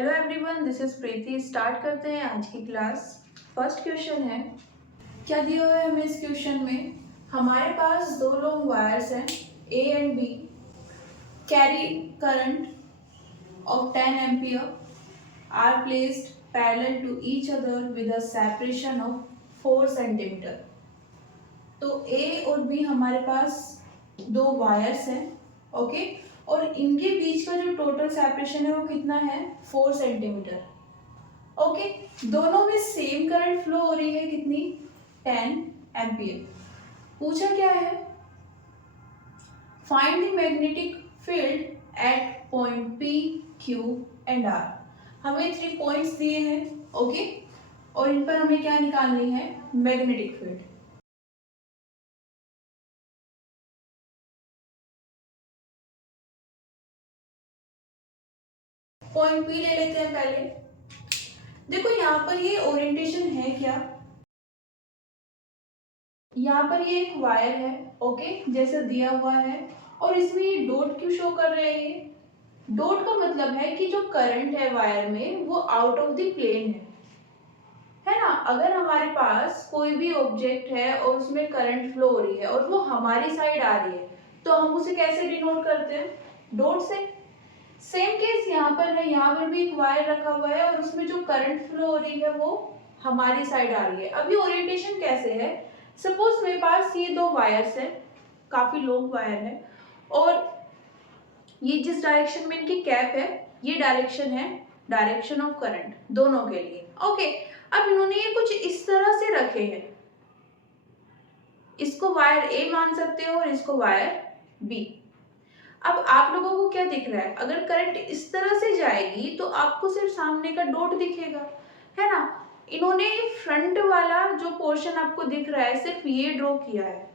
Hello everyone, this is Preeti. Start करते हैं आज की क्लास। फर्स्ट क्वेश्चन है, क्या दिया हुआ है हमें इस क्वेश्चन में। हमारे पास दो लॉन्ग वायर्स हैं A and B, carry current of 10 ampere are placed parallel to each other with a separation of 4 centimeter। तो A और B हमारे पास दो वायर्स हैं, ओके, और इनके बीच का जो टोटल सेपरेशन है वो कितना है, 4 सेंटीमीटर। ओके, दोनों में सेम करंट फ्लो हो रही है, कितनी, 10 एम्पियर। पूछा क्या है, find the magnetic field at point P, Q and R। हमें 3 पॉइंट्स दिए हैं, ओके, और इन पर हमें क्या निकालनी है, मैग्नेटिक फील्ड। पॉइंट P ले लेते हैं पहले। देखो यहाँ पर ये ओरिएंटेशन है क्या, यहाँ पर ये एक वायर है, ओके, जैसा दिया हुआ है, और इसमें ये डॉट क्यों शो कर रहे हैं। डॉट का मतलब है कि जो करंट है वायर में वो आउट ऑफ द प्लेन है ना। अगर हमारे पास कोई भी ऑब्जेक्ट है और उसमें करंट फ्लो हो रही है और वो हमारी साइड आ रही है, तो हम उसे कैसे डिनोट करते हैं, डॉट से। सेम केस यहाँ पर है, यहाँ पर भी एक वायर रखा हुआ है और उसमें जो करंट फ्लो हो रही है वो हमारी साइड आ रही है। अभी ओरिएंटेशन कैसे है, सपोज मेरे पास ये दो वायर्स है, काफी लॉन्ग वायर है, और ये जिस डायरेक्शन में इनकी कैप है ये डायरेक्शन है, डायरेक्शन ऑफ करंट दोनों के लिए, ओके। अब इन्होंने ये कुछ इस तरह से रखे हैं, इसको वायर ए मान सकते हो और इसको वायर बी। अब आप लोगों को क्या दिख रहा है, अगर करंट इस तरह से जाएगी तो आपको सिर्फ सामने का डॉट दिखेगा, है ना। इन्होंने फ्रंट वाला जो पोर्शन आपको दिख रहा है सिर्फ ये ड्रॉ किया है,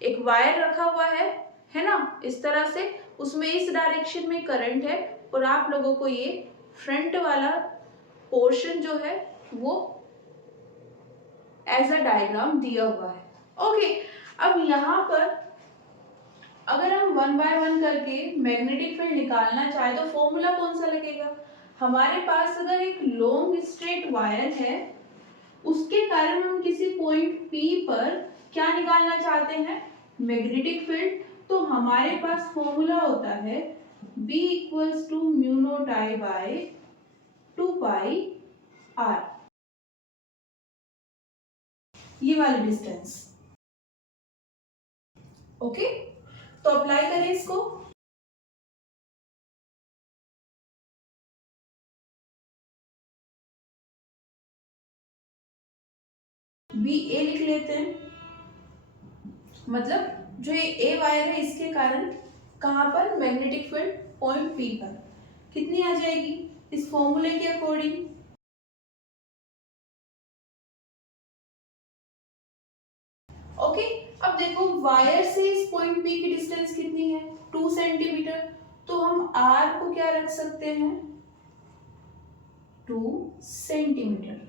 एक वायर रखा हुआ है ना, इस तरह से, उसमें इस डायरेक्शन में करंट है, और आप लोगों को ये फ्रंट वाला पोर्शन जो है वो एज अ डायग्राम दिया हुआ है, ओके। अब यहाँ पर अगर हम वन बाय वन करके मैग्नेटिक फील्ड निकालना चाहे तो फॉर्मूला कौन सा लगेगा। हमारे पास अगर एक लॉन्ग स्ट्रेट वायर है, उसके कारण हम किसी पॉइंट P पर क्या निकालना चाहते हैं, मैग्नेटिक फील्ड, तो हमारे पास फॉर्मूला होता है B equals to mu naught I by 2 pi R, ये वाली डिस्टेंस, ओके। तो अप्लाई करें इसको। बी ए लिख लेते हैं, मतलब जो ये ए वायर है इसके कारण कहां पर, मैग्नेटिक फील्ड पॉइंट P पर कितनी आ जाएगी, इस फॉर्मूले के अकॉर्डिंग, ओके। अब देखो वायर से इस पॉइंट P की डिस्टेंस कितनी है, 2 सेंटीमीटर, तो हम R को क्या रख सकते हैं, 2 सेंटीमीटर,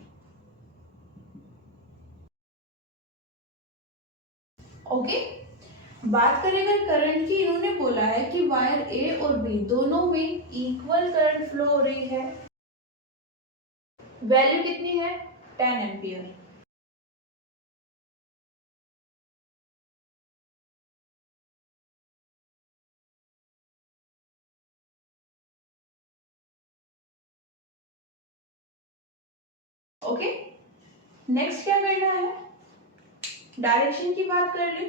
ओके। बात करें अगर करंट की, इन्होंने बोला है कि वायर ए और बी दोनों में इक्वल करंट फ्लो हो रही है, वैल्यू कितनी है, 10 एम्पियर। ओके, नेक्स्ट क्या करना है, डायरेक्शन की बात कर ले,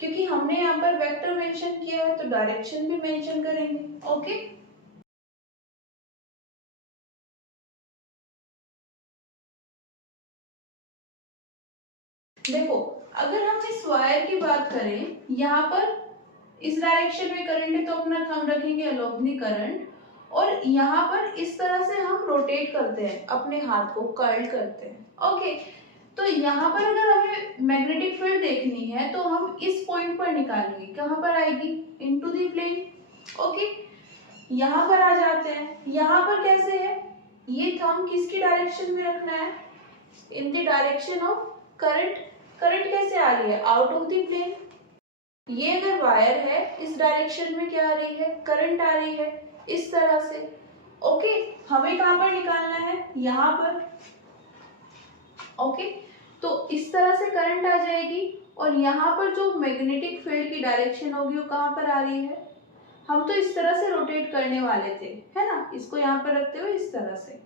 क्योंकि हमने यहाँ पर वेक्टर मेंशन किया है तो डायरेक्शन भी मेंशन करेंगे, ओके। देखो अगर हम इस वायर की बात करें, यहाँ पर इस डायरेक्शन में करंट है तो अपना थंब रखेंगे अलोंग द करंट, और यहाँ पर इस तरह से हम रोटेट करते हैं, अपने हाथ को कर्ल करते हैं, ओके। तो यहाँ पर अगर हमें मैग्नेटिक फील्ड देखनी है तो हम इस पॉइंट पर निकालेंगे, कहाँ पर आएगी, इनटू द प्लेन, ओके। यहाँ पर आ जाते हैं, यहाँ पर कैसे है, ये थंब किसकी डायरेक्शन में रखना है, in the direction of current. Current कैसे आ रही है, आउट ऑफ द प्लेन। ये अगर वायर है, इस डायरेक्शन में क्या आ रही है, करंट आ रही है, इस तरह से, ओके। हमें कहाँ पर निकालना है, यहाँ पर। ओके, तो इस तरह से करंट आ जाएगी और यहाँ पर जो मैग्नेटिक फील्ड की डायरेक्शन होगी वो कहाँ पर आ रही है, हम तो इस तरह से रोटेट करने वाले थे, है ना, इसको यहाँ पर रखते हुए इस तरह से।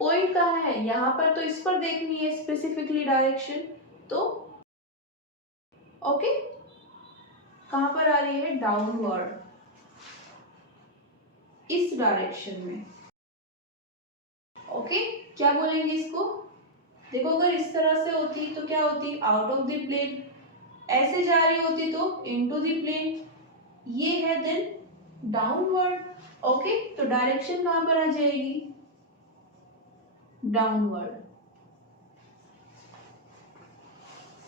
पॉइंट कहाँ है, यहाँ पर, तो इस पर देखनी है स्पेसिफिकली डायरेक्शन। तो ओके, कहाँ पर आ रही है, डाउनवर्ड, इस डायरेक्शन में। ओके, क्या बोलेंगे इसको, देखो अगर इस तरह से होती तो क्या होती, आउट ऑफ द प्लेन, ऐसे जा रही होती तो इनटू द प्लेन, ये है देन डाउनवर्ड। ओके, तो डायरेक्शन कहाँ पर आ जाएगी, डाउनवर्ड।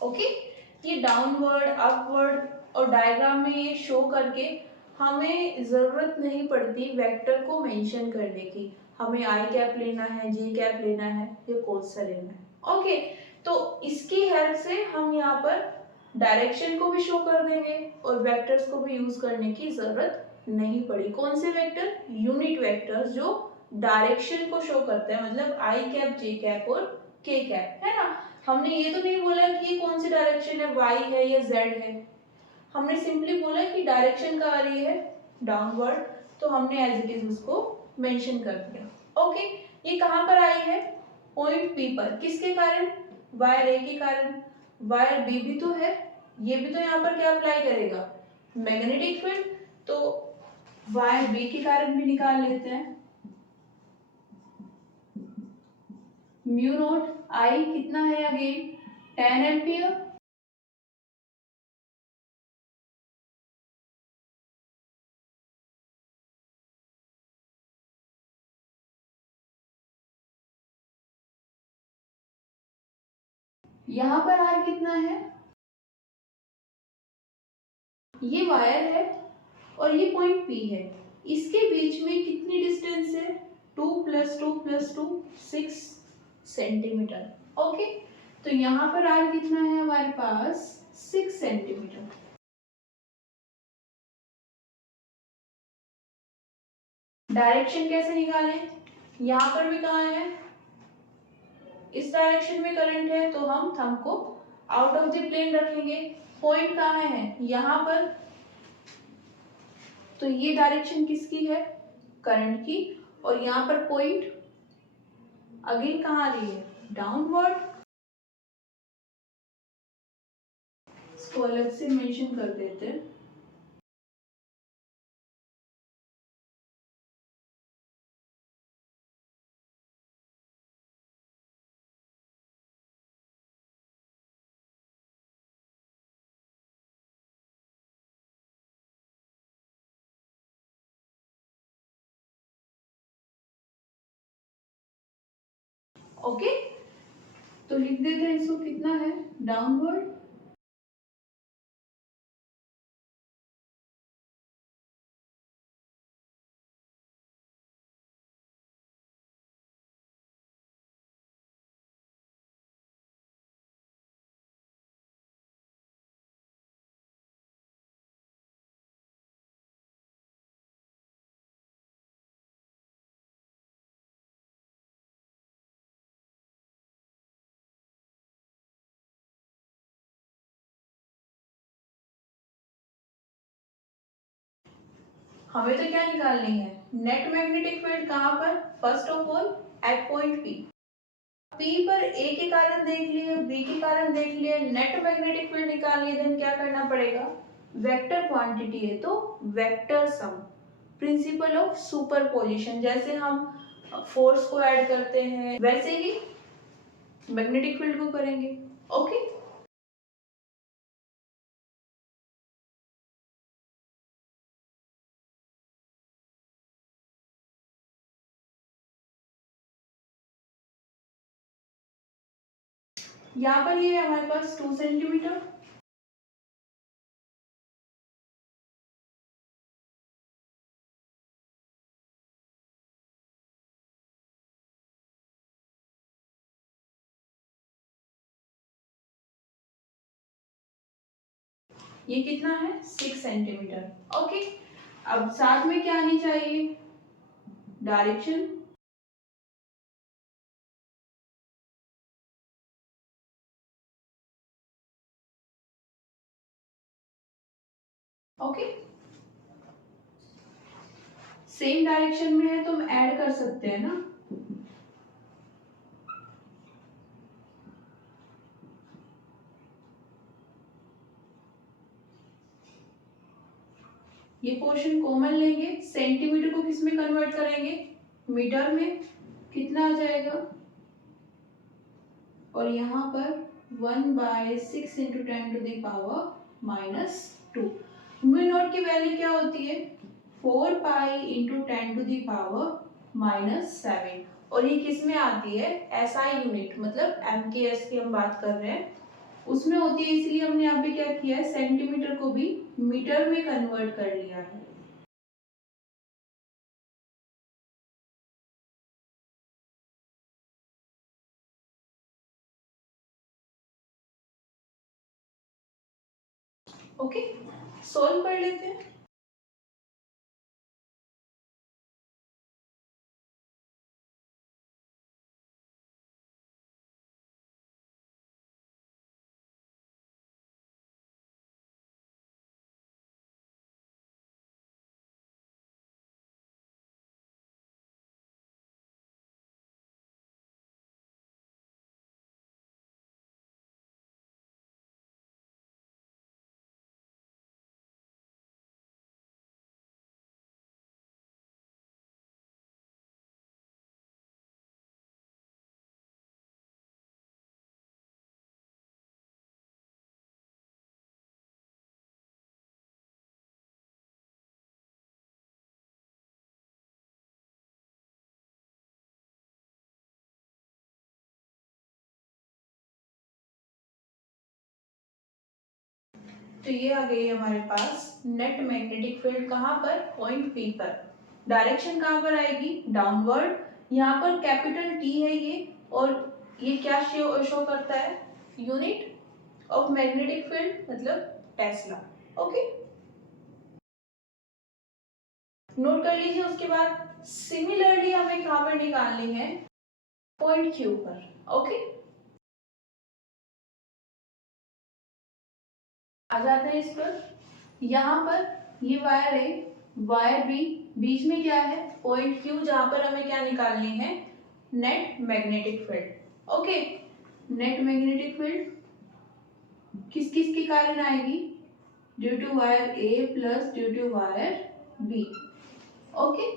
ओके, ये डाउनवर्ड, अपवर्ड और डायग्राम में ये शो करके हमें जरूरत नहीं पड़ती वेक्टर को मेंशन करने की, हमें आई कैप लेना है, जे कैप लेना है या कौन सा लेना है। ओके, तो इसकी हेल्प से हम यहाँ पर डायरेक्शन को भी शो कर देंगे और वेक्टर्स को भी यूज करने की जरूरत नहीं पड़ी। कौन से वेक्टर, यूनिट वेक्टर्स जो डायरेक्शन को शो करते हैं, मतलब आई कैप, जे कैप और के कैप, है ना। हमने ये तो नहीं बोला कि ये कौन सी डायरेक्शन है, वाई है या जेड है, हमने सिंपली बोला कि डायरेक्शन का आ रही है डाउनवर्ड, तो हमने एज इट इज उसको मेंशन कर दिया। ओके, ये कहाँ पर आई है, पॉइंट पी पर, किसके कारण, वायर ए के कारण। वायर बी भी तो है, ये भी तो यहाँ पर क्या अप्लाई करेगा, मैग्नेटिक फील्ड, तो वायर बी के कारण भी निकाल लेते हैं। म्यू नोट आई कितना है अगेन, 10 एम्पियर। यहाँ पर आर कितना है, ये वायर है और ये पॉइंट पी है, इसके बीच में कितनी डिस्टेंस है, 2 + 2 + 2 6 सेंटीमीटर। ओके, तो यहाँ पर आर कितना है हमारे पास, 6 सेंटीमीटर। डायरेक्शन कैसे निकालें, यहाँ पर भी कहाँ है, इस डायरेक्शन में करंट है तो हम थंब को आउट ऑफ द प्लेन रखेंगे। पॉइंट कहाँ है, यहाँ पर, तो ये डायरेक्शन किसकी है, करंट की, और यहाँ पर पॉइंट अगेन कहाँ आ रही है, डाउनवर्ड। इसको अलग से मेंशन कर देते हैं। ओके, तो लिख देते हैं इसको, कितना है, डाउनवर्ड। हमें तो क्या निकालनी है, नेट मैग्नेटिक फील्ड कहाँ पर, first of all at point P. P पर ए के कारण देख लिए, बी के कारण देख लिए, नेट मैग्नेटिक फील्ड निकाल लिए, देन क्या करना पड़ेगा, वेक्टर क्वांटिटी है तो vector some, principle of superposition, जैसे हम फोर्स को ऐड करते हैं वैसे ही मैग्नेटिक फील्ड को करेंगे। ओके, यहाँ पर ये है हमारे पास 2 सेंटीमीटर। ये कितना है, 6 सेंटीमीटर। ओके, अब साथ में क्या आनी चाहिए, डायरेक्शन। ओके, सेम डायरेक्शन में है तो हम ऐड कर सकते हैं ना। ये पोर्शन कॉमन लेंगे, सेंटीमीटर को किस में कन्वर्ट करेंगे, मीटर में, कितना आ जाएगा, और यहाँ पर 1/6 इंटू 10⁻⁻²। म्यू नॉट की वैल्यू क्या होती है, 4 पाई इंटू 10⁻⁻7। और ये किस में आती है, एसआई यूनिट, मतलब एमकेएस की हम बात कर रहे हैं, उसमें होती है। इसलिए हमने यहाँ पे क्या किया है, सेंटीमीटर को भी मीटर में कन्वर्ट कर लिया है। ओके, सोल्व कर लेते हैं। तो ये आ गई हमारे पास नेट मैग्नेटिक फील्ड, कहाँ पर, पॉइंट पी पर। डायरेक्शन कहाँ पर आएगी, डाउनवर्ड। यहाँ पर कैपिटल टी है ये, और ये क्या शो करता है, यूनिट ऑफ मैग्नेटिक फील्ड, मतलब टेस्ला। ओके, नोट कर लीजिए। उसके बाद सिमिलरली हमें कहाँ पर निकालनी है, पॉइंट क्यू पर। ओके, आ जाते हैं इस पर। यहाँ पर ये वायर है, वायर बी, बीच में क्या है, पॉइंट क्यू, जहां पर हमें क्या निकालनी है, net magnetic field. Okay, net magnetic field किस किस के कारण आएगी, due to wire A plus due to wire B. Okay,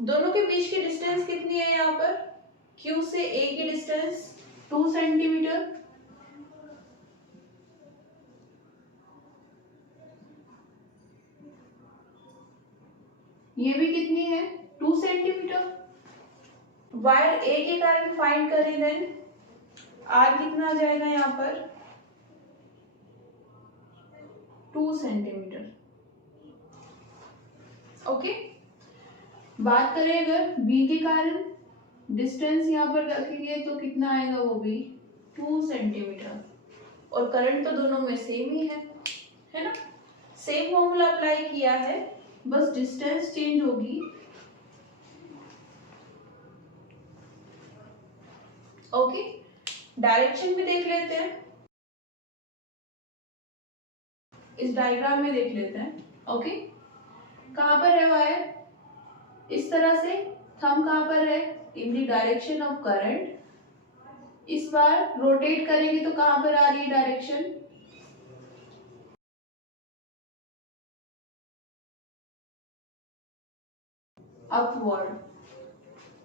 दोनों के बीच की डिस्टेंस कितनी है, यहाँ पर क्यू से ए की डिस्टेंस 2 सेंटीमीटर। ये भी कितनी है, 2 सेंटीमीटर। वायर ए के कारण फाइंड करें, देन आर कितना आ जाएगा यहाँ पर, 2 सेंटीमीटर। ओके, बात करें अगर बी के कारण, डिस्टेंस यहाँ पर रखेंगे तो कितना आएगा, वो भी 2 सेंटीमीटर। और करंट तो दोनों में सेम ही है ना, सेम फॉर्मूला अप्लाई किया है, बस डिस्टेंस चेंज होगी। ओके, डायरेक्शन भी देख लेते हैं, इस डायग्राम में देख लेते हैं। ओके, कहाँ पर है वायर, इस तरह से, थंब कहाँ पर है, in the direction of current. इस बार रोटेट करेंगे तो कहाँ पर आ रही है डायरेक्शन, अपवर्ड।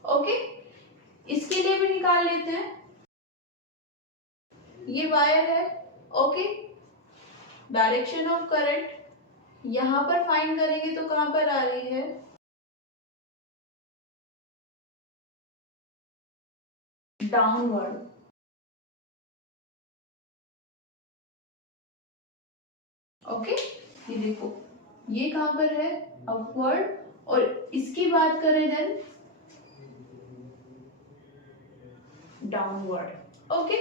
ओके, इसके लिए भी निकाल लेते हैं। ये वायर है, ओके, डायरेक्शन ऑफ करंट यहां पर फाइंड करेंगे तो कहां पर आ रही है, डाउनवर्ड। ओके, ये देखो, ये कहां पर है, अपवर्ड। और इसकी बात करें देन डाउनवर्ड। ओके,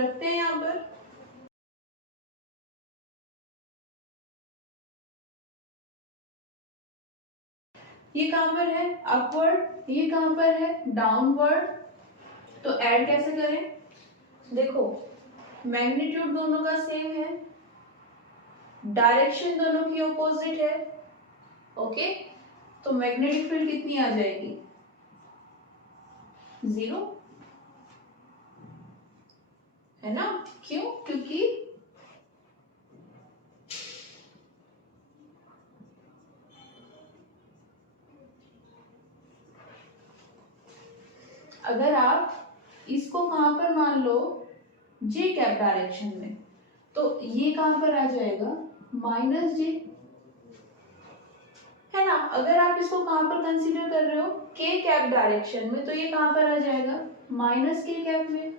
रखते हैं यहाँ पर। ये कहाँ पर है अपवर्ड, ये कहाँ पर है डाउनवर्ड। तो ऐड कैसे करें, देखो मैग्नीट्यूड दोनों का सेम है, डायरेक्शन दोनों की ऑपोजिट है। ओके, तो मैग्नेटिक फील्ड कितनी आ जाएगी 0, है ना। क्यों, क्योंकि अगर आप इसको कहां पर मान लो जे कैप डायरेक्शन में, तो ये कहां पर आ जाएगा -j, है ना। अगर आप इसको कहां पर कंसीडर कर रहे हो के कैप डायरेक्शन में, तो ये कहां पर आ जाएगा -k कैप में,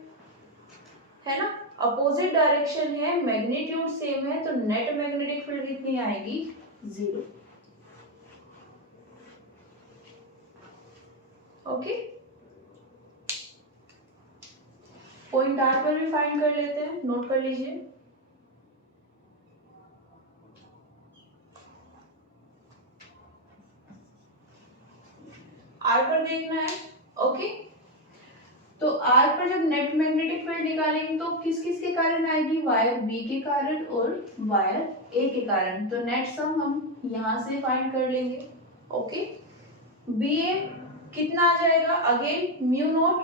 है ना। अपोजिट डायरेक्शन है, मैग्नीट्यूड सेम है, तो नेट मैग्नेटिक फील्ड कितनी आएगी 0। ओके, पॉइंट आर पर भी फाइंड कर लेते हैं, नोट कर लीजिए। आर पर देखना है। ओके, तो आर पर जब नेट मैग्नेटिक फील्ड निकालेंगे तो किस किस के कारण आएगी, वायर बी के कारण और वायर ए के कारण। तो नेट सम हम यहां से फाइंड कर लेंगे। ओके, बी ए कितना आ जाएगा, again mu naught,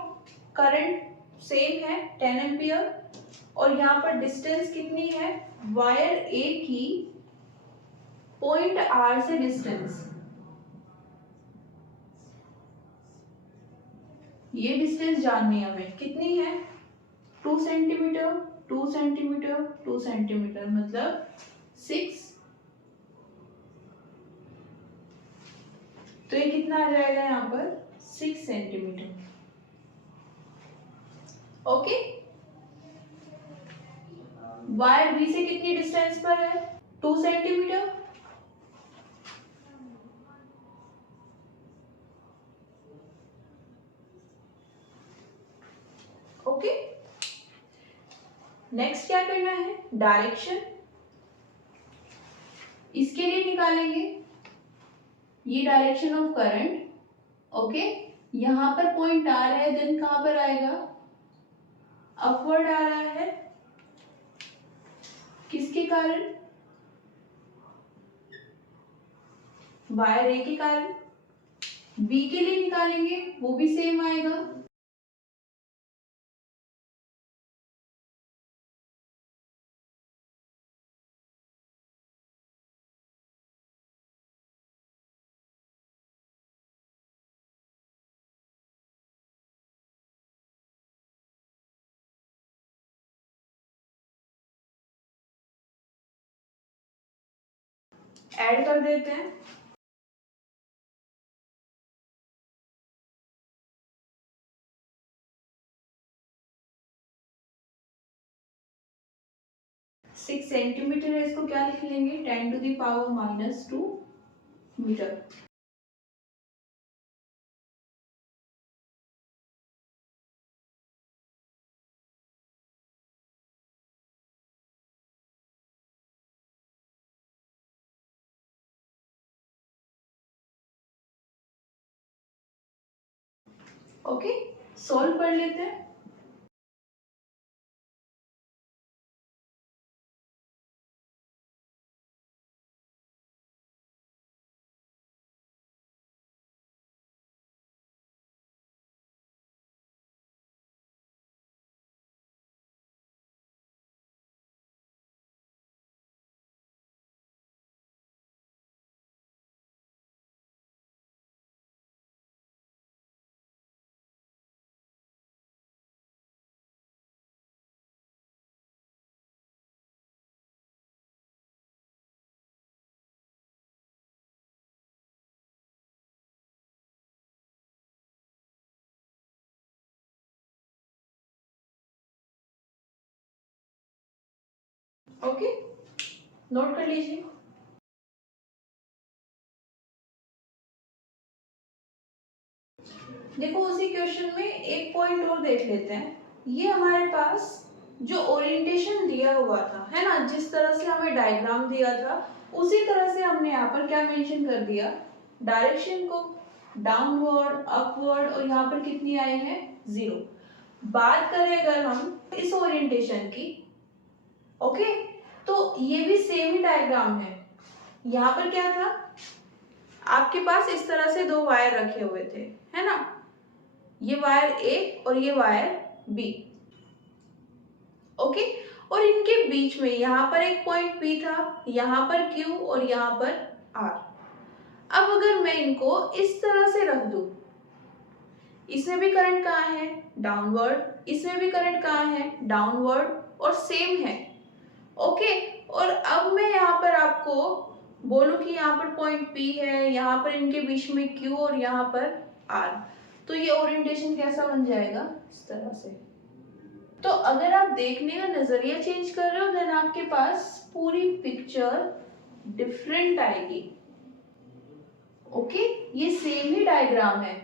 current same है 10 एम्पियर, और यहाँ पर डिस्टेंस कितनी है वायर ए की पॉइंट आर से डिस्टेंस, ये डिस्टेंस जाननी है हमें कितनी है 2 सेंटीमीटर 2 सेंटीमीटर 2 सेंटीमीटर, मतलब 6। तो ये कितना आ जाएगा यहाँ पर 6 सेंटीमीटर। ओके, वायर बी से कितनी डिस्टेंस पर है 2 सेंटीमीटर। ओके, नेक्स्ट क्या करना है, डायरेक्शन इसके लिए निकालेंगे, ये डायरेक्शन ऑफ करंट। ओके, यहां पर पॉइंट आ रहा है, देन कहां पर आएगा अपवर्ड आ रहा है, किसके कारण वायर ए के कारण। बी के लिए निकालेंगे, वो भी सेम आएगा। ऐड कर देते हैं। सिक्स सेंटीमीटर है, इसको क्या लिख लेंगे 10 to the power -2 metre. Okay, solve कर लेते हैं। ओके, नोट कर लीजिए। देखो उसी क्वेश्चन में एक पॉइंट और देख लेते हैं। ये हमारे पास जो ओरिएंटेशन दिया हुआ था, है ना, जिस तरह से हमें डायग्राम दिया था उसी तरह से हमने यहाँ पर क्या मेंशन कर दिया, डायरेक्शन को, डाउनवर्ड, अपवर्ड, और यहाँ पर कितनी आई है, 0। बात करें अगर हम इस ओरिएंटेशन की, ओके, तो ये भी सेम ही डायग्राम है। यहाँ पर क्या था, आपके पास इस तरह से दो वायर रखे हुए थे, है ना, ये वायर ए और ये वायर बी, ओके, और इनके बीच में यहाँ पर एक पॉइंट P था, यहाँ पर Q और यहाँ पर R। अब अगर मैं इनको इस तरह से रख दूं, इसमें भी करंट कहाँ है, डाउनवर्ड, इसमें भी करंट कहाँ है, डाउनवर्ड, और सेम है, ओके। और अब मैं यहाँ पर आपको बोलूं कि यहाँ पर पॉइंट P है, यहाँ पर इनके बीच में Q और यहाँ पर R, तो ये ओरिएंटेशन कैसा बन जाएगा, इस तरह से। तो अगर आप देखने का नजरिया चेंज कर रहे हो देन आपके पास पूरी पिक्चर डिफरेंट आएगी, ओके। ये सेम ही डायग्राम है।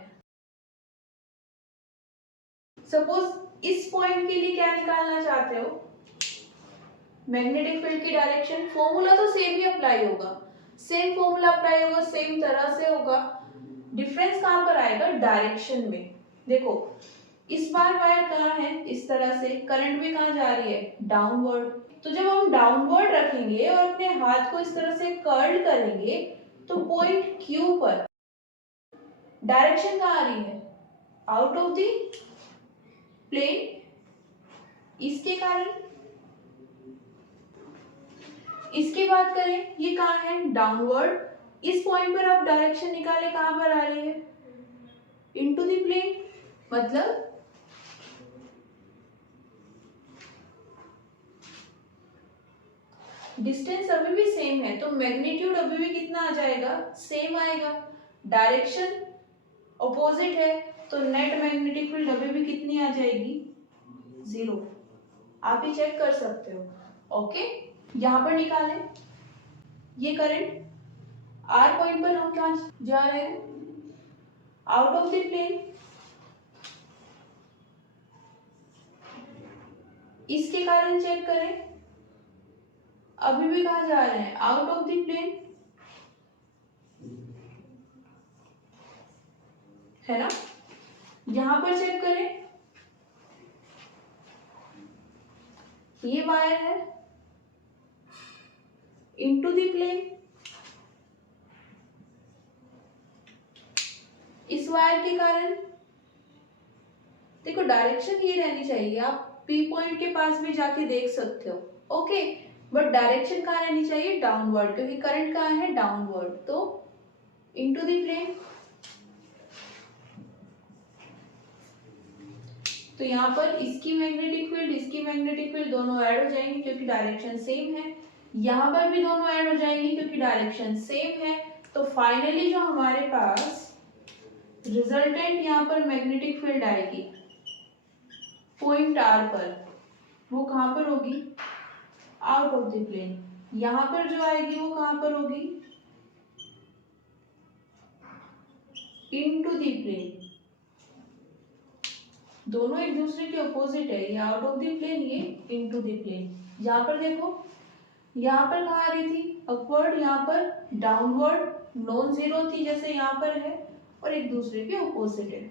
सपोज इस पॉइंट के लिए क्या निकालना चाहते हो, मैग्नेटिक फील्ड की डायरेक्शन, फॉर्मूला तो सेम ही अप्लाई होगा, सेम फॉर्मूला अप्लाई होगा, सेम तरह से होगा। डिफरेंस कहां पर आएगा, डायरेक्शन में। देखो इस बार वायर कहाँ है, इस तरह से, करंट भी कहाँ जा रही है, डाउनवर्ड। तो जब हम डाउनवर्ड रखेंगे और अपने हाथ को इस तरह से कर्ल करेंगे तो पॉइंट Q पर डायरेक्शन कहाँ आ रही है, आउट ऑफ द प्लेन। इसके कारण इसकी बात करें, ये कहाँ है, डाउनवर्ड। इस पॉइंट पर आप डायरेक्शन निकाले, कहाँ पर आ रही है, इनटू द प्लेन। मतलब डिस्टेंस अभी भी सेम है तो मैग्नीट्यूड अभी भी कितना आ जाएगा, सेम आएगा। डायरेक्शन ऑपोजिट है तो नेट मैग्नेटिक फील्ड अभी भी कितनी आ जाएगी, 0। आप ही चेक कर सकते हो, ओके। यहाँ पर निकालें ये करंट, आर पॉइंट पर हम कहाँ जा रहे हैं, आउट ऑफ द प्लेन। इसके कारण चेक करें, अभी भी कहाँ जा रहे हैं, आउट ऑफ द प्लेन, है ना। यहां पर चेक करें, ये वायर है इनटू द प्लेन, इस वायर के कारण देखो डायरेक्शन ये रहनी चाहिए, आप P पॉइंट के पास भी जाके देख सकते हो, ओके। बट डायरेक्शन कहाँ रहनी चाहिए, डाउनवर्ड, क्योंकि करंट कहाँ है, डाउनवर्ड, तो इनटू द प्लेन। तो यहाँ पर इसकी मैग्नेटिक फील्ड दोनों ऐड हो जाएंगे क्योंकि डायरेक्शन सेम है, यहाँ पर भी दोनों ऐड हो जाएंगे क्योंकि डायरेक्शन सेम है। तो फाइनली जो हमारे पास रिजल्टेंट यहाँ पर मैग्नेटिक फील्ड आएगी पॉइंट R पर, वो कहाँ पर होगी, आउट ऑफ द प्लेन। यहाँ पर जो आएगी वो कहाँ पर होगी, इनटू द प्लेन। दोनों एक दूसरे के अपोजिट है, ये आउट ऑफ द प्लेन, ये इनटू द प्लेन। यहाँ पर देखो, यहाँ पर कहाँ आ रही थी, अपवर्ड, यहाँ पर डाउनवर्ड, नॉन जीरो थी जैसे यहाँ पर है, और एक दूसरे के अपोजिट है।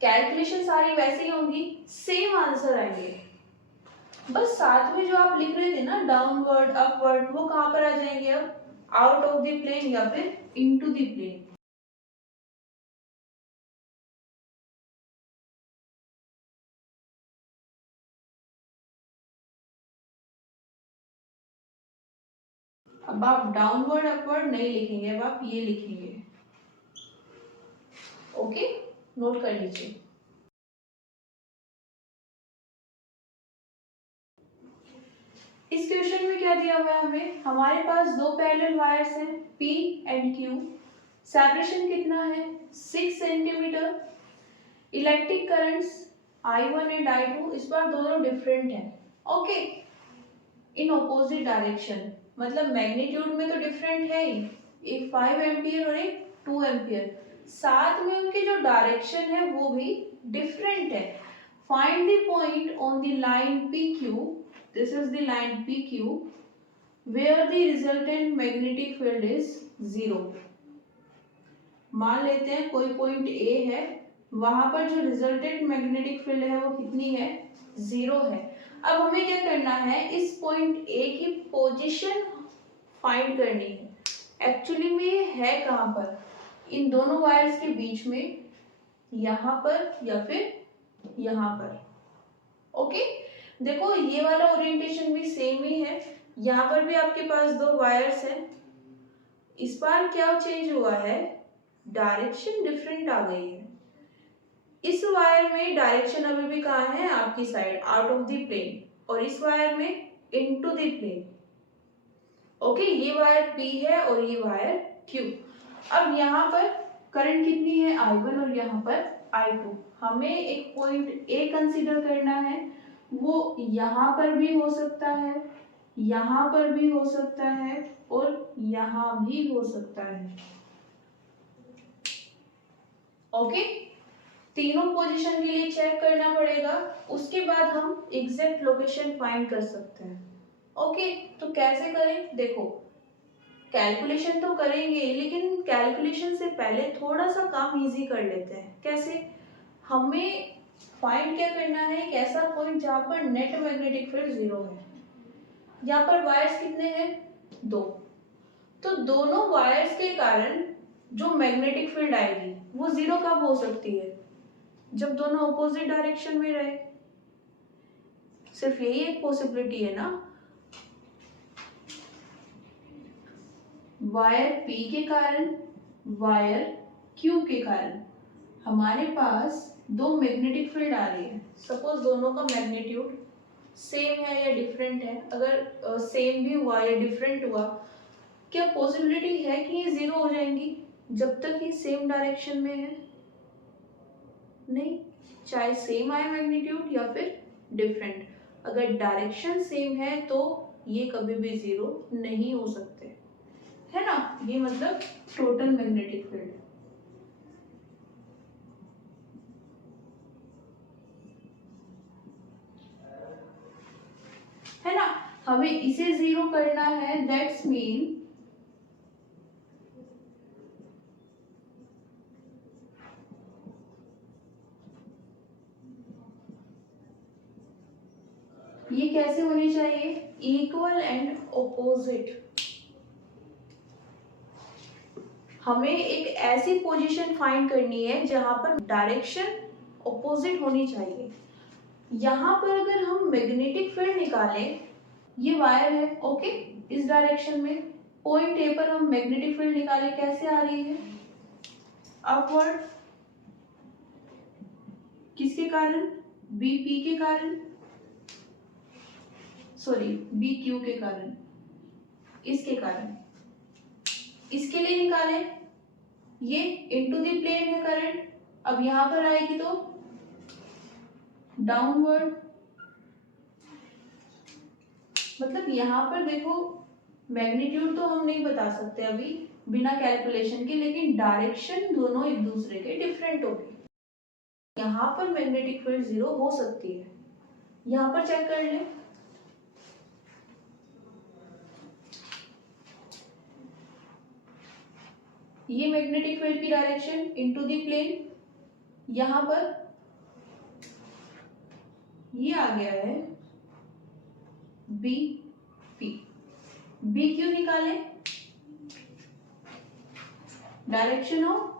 कैलकुलेशन सारी वैसे ही होंगी, सेम आंसर आएंगे, बस साथ में जो आप लिख रहे थे ना डाउनवर्ड अपवर्ड, वो कहाँ पर आ जाएंगे अब, आउट ऑफ द प्लेन या फिर इनटू द प्लेन। अब आप डाउनवर्ड अपवर्ड नहीं लिखेंगे, अब आप ये लिखेंगे, ओके, नोट कर लीजिए। इस क्वेश्चन में क्या दिया हुआ है हमें, हमारे पास दो पैरेलल वायर्स हैं P एंड Q, सेपरेशन कितना है 6 centimetre, electric currents I1 and I2 इस बार दोनों डिफरेंट हैं, ओके, इन ऑपोजिट डायरेक्शन, मतलब मैग्नीट्यूड में तो डिफरेंट है ही, एक 5 एम्पियर और एक 2 एम्पियर, साथ में उनकी जो डायरेक्शन है वो भी डिफरेंट है। Find the point on the line PQ, this is the line PQ, where the resultant magnetic field is 0. मान लेते हैं कोई पॉइंट A है, वहां पर जो रिजल्टेंट मैग्नेटिक फील्ड है वो कितनी है, 0 है। अब हमें क्या करना है, इस पॉइंट A की पोजीशन फाइंड करनी है। एक्चुअली में ये है कहाँ पर, इन दोनों वायर्स के बीच में, यहाँ पर या फिर यहाँ पर। ओके, देखो ये वाला ओरिएंटेशन भी सेम ही है, यहाँ पर भी आपके पास दो वायर्स हैं। इस बार क्या चेंज हुआ है, डायरेक्शन डिफरेंट आ गई है। इस वायर में डायरेक्शन अभी भी कहाँ है, आपकी side, out of the plane, और इस वायर में इनटू द प्लेन। ओके, ये वायर P है और ये वायर Q। अब यहाँ पर करंट कितनी है, I1, और यहाँ पर I2। हमें एक पॉइंट A कंसीडर करना है, वो यहाँ पर भी हो सकता है, यहाँ पर भी हो सकता है, और यहाँ भी हो सकता है। ओके, तीनों पोजीशन के लिए चेक करना पड़ेगा, उसके बाद हम एग्जैक्ट लोकेशन फाइंड कर सकते हैं। ओके, तो कैसे करें, देखो कैलकुलेशन तो करेंगे, लेकिन कैलकुलेशन से पहले थोड़ा सा काम इजी कर लेते हैं। कैसे, हमें फाइंड क्या करना है, एक ऐसा पॉइंट जहाँ पर नेट मैग्नेटिक फील्ड 0 है। यहाँ पर वायर्स कितने हैं, 2। तो दोनों वायर्स के कारण जो मैग्नेटिक फील्ड आएगी वो 0 कब हो सकती है, जब दोनों अपोजिट डायरेक्शन में रहे। सिर्फ यही एक पॉसिबिलिटी है ना। वायर P के कारण, वायर Q के कारण हमारे पास दो मैग्नेटिक फील्ड आ रही है। सपोज दोनों का मैग्नीट्यूड सेम है या डिफरेंट है। अगर सेम भी हुआ या डिफरेंट हुआ, क्या पॉसिबिलिटी है कि ये 0 हो जाएंगी जब तक ये सेम डायरेक्शन में है? नहीं, चाहे सेम आए मैग्नीट्यूड या फिर डिफरेंट, अगर डायरेक्शन सेम है तो ये कभी भी 0 नहीं हो सकते, है ना। ये मतलब टोटल मैग्नेटिक फील्ड है ना। हमें इसे 0 करना है, दैट्स मीन ये कैसे होनी चाहिए, इक्वल एंड ऑपोजिट। हमें एक ऐसी पोजीशन फाइंड करनी है जहां पर डायरेक्शन ऑपोजिट होनी चाहिए। यहाँ पर अगर हम मैग्नेटिक फील्ड निकालें, ये वायर है, ओके, इस डायरेक्शन में पॉइंट ए पर हम मैग्नेटिक फील्ड निकालें, कैसे आ रही है, अपवर्ड। किसके कारण, BP के कारण, सॉरी BQ के कारण, इसके कारण। इसके लिए निकालें, ये इनटू द प्लेन है करंट, अब यहां पर आएगी तो डाउनवर्ड। मतलब यहाँ पर देखो, मैग्नीट्यूड तो हम नहीं बता सकते अभी बिना कैलकुलेशन के, लेकिन डायरेक्शन दोनों एक दूसरे के डिफरेंट होगी। यहाँ पर मैग्नेटिक फील्ड 0 हो सकती है, यहाँ पर चेक कर लें। ये मैग्नेटिक फील्ड की डायरेक्शन इनटू द प्लेन, यहाँ पर ये आ गया है BP। BQ निकालें, डायरेक्शन ऑफ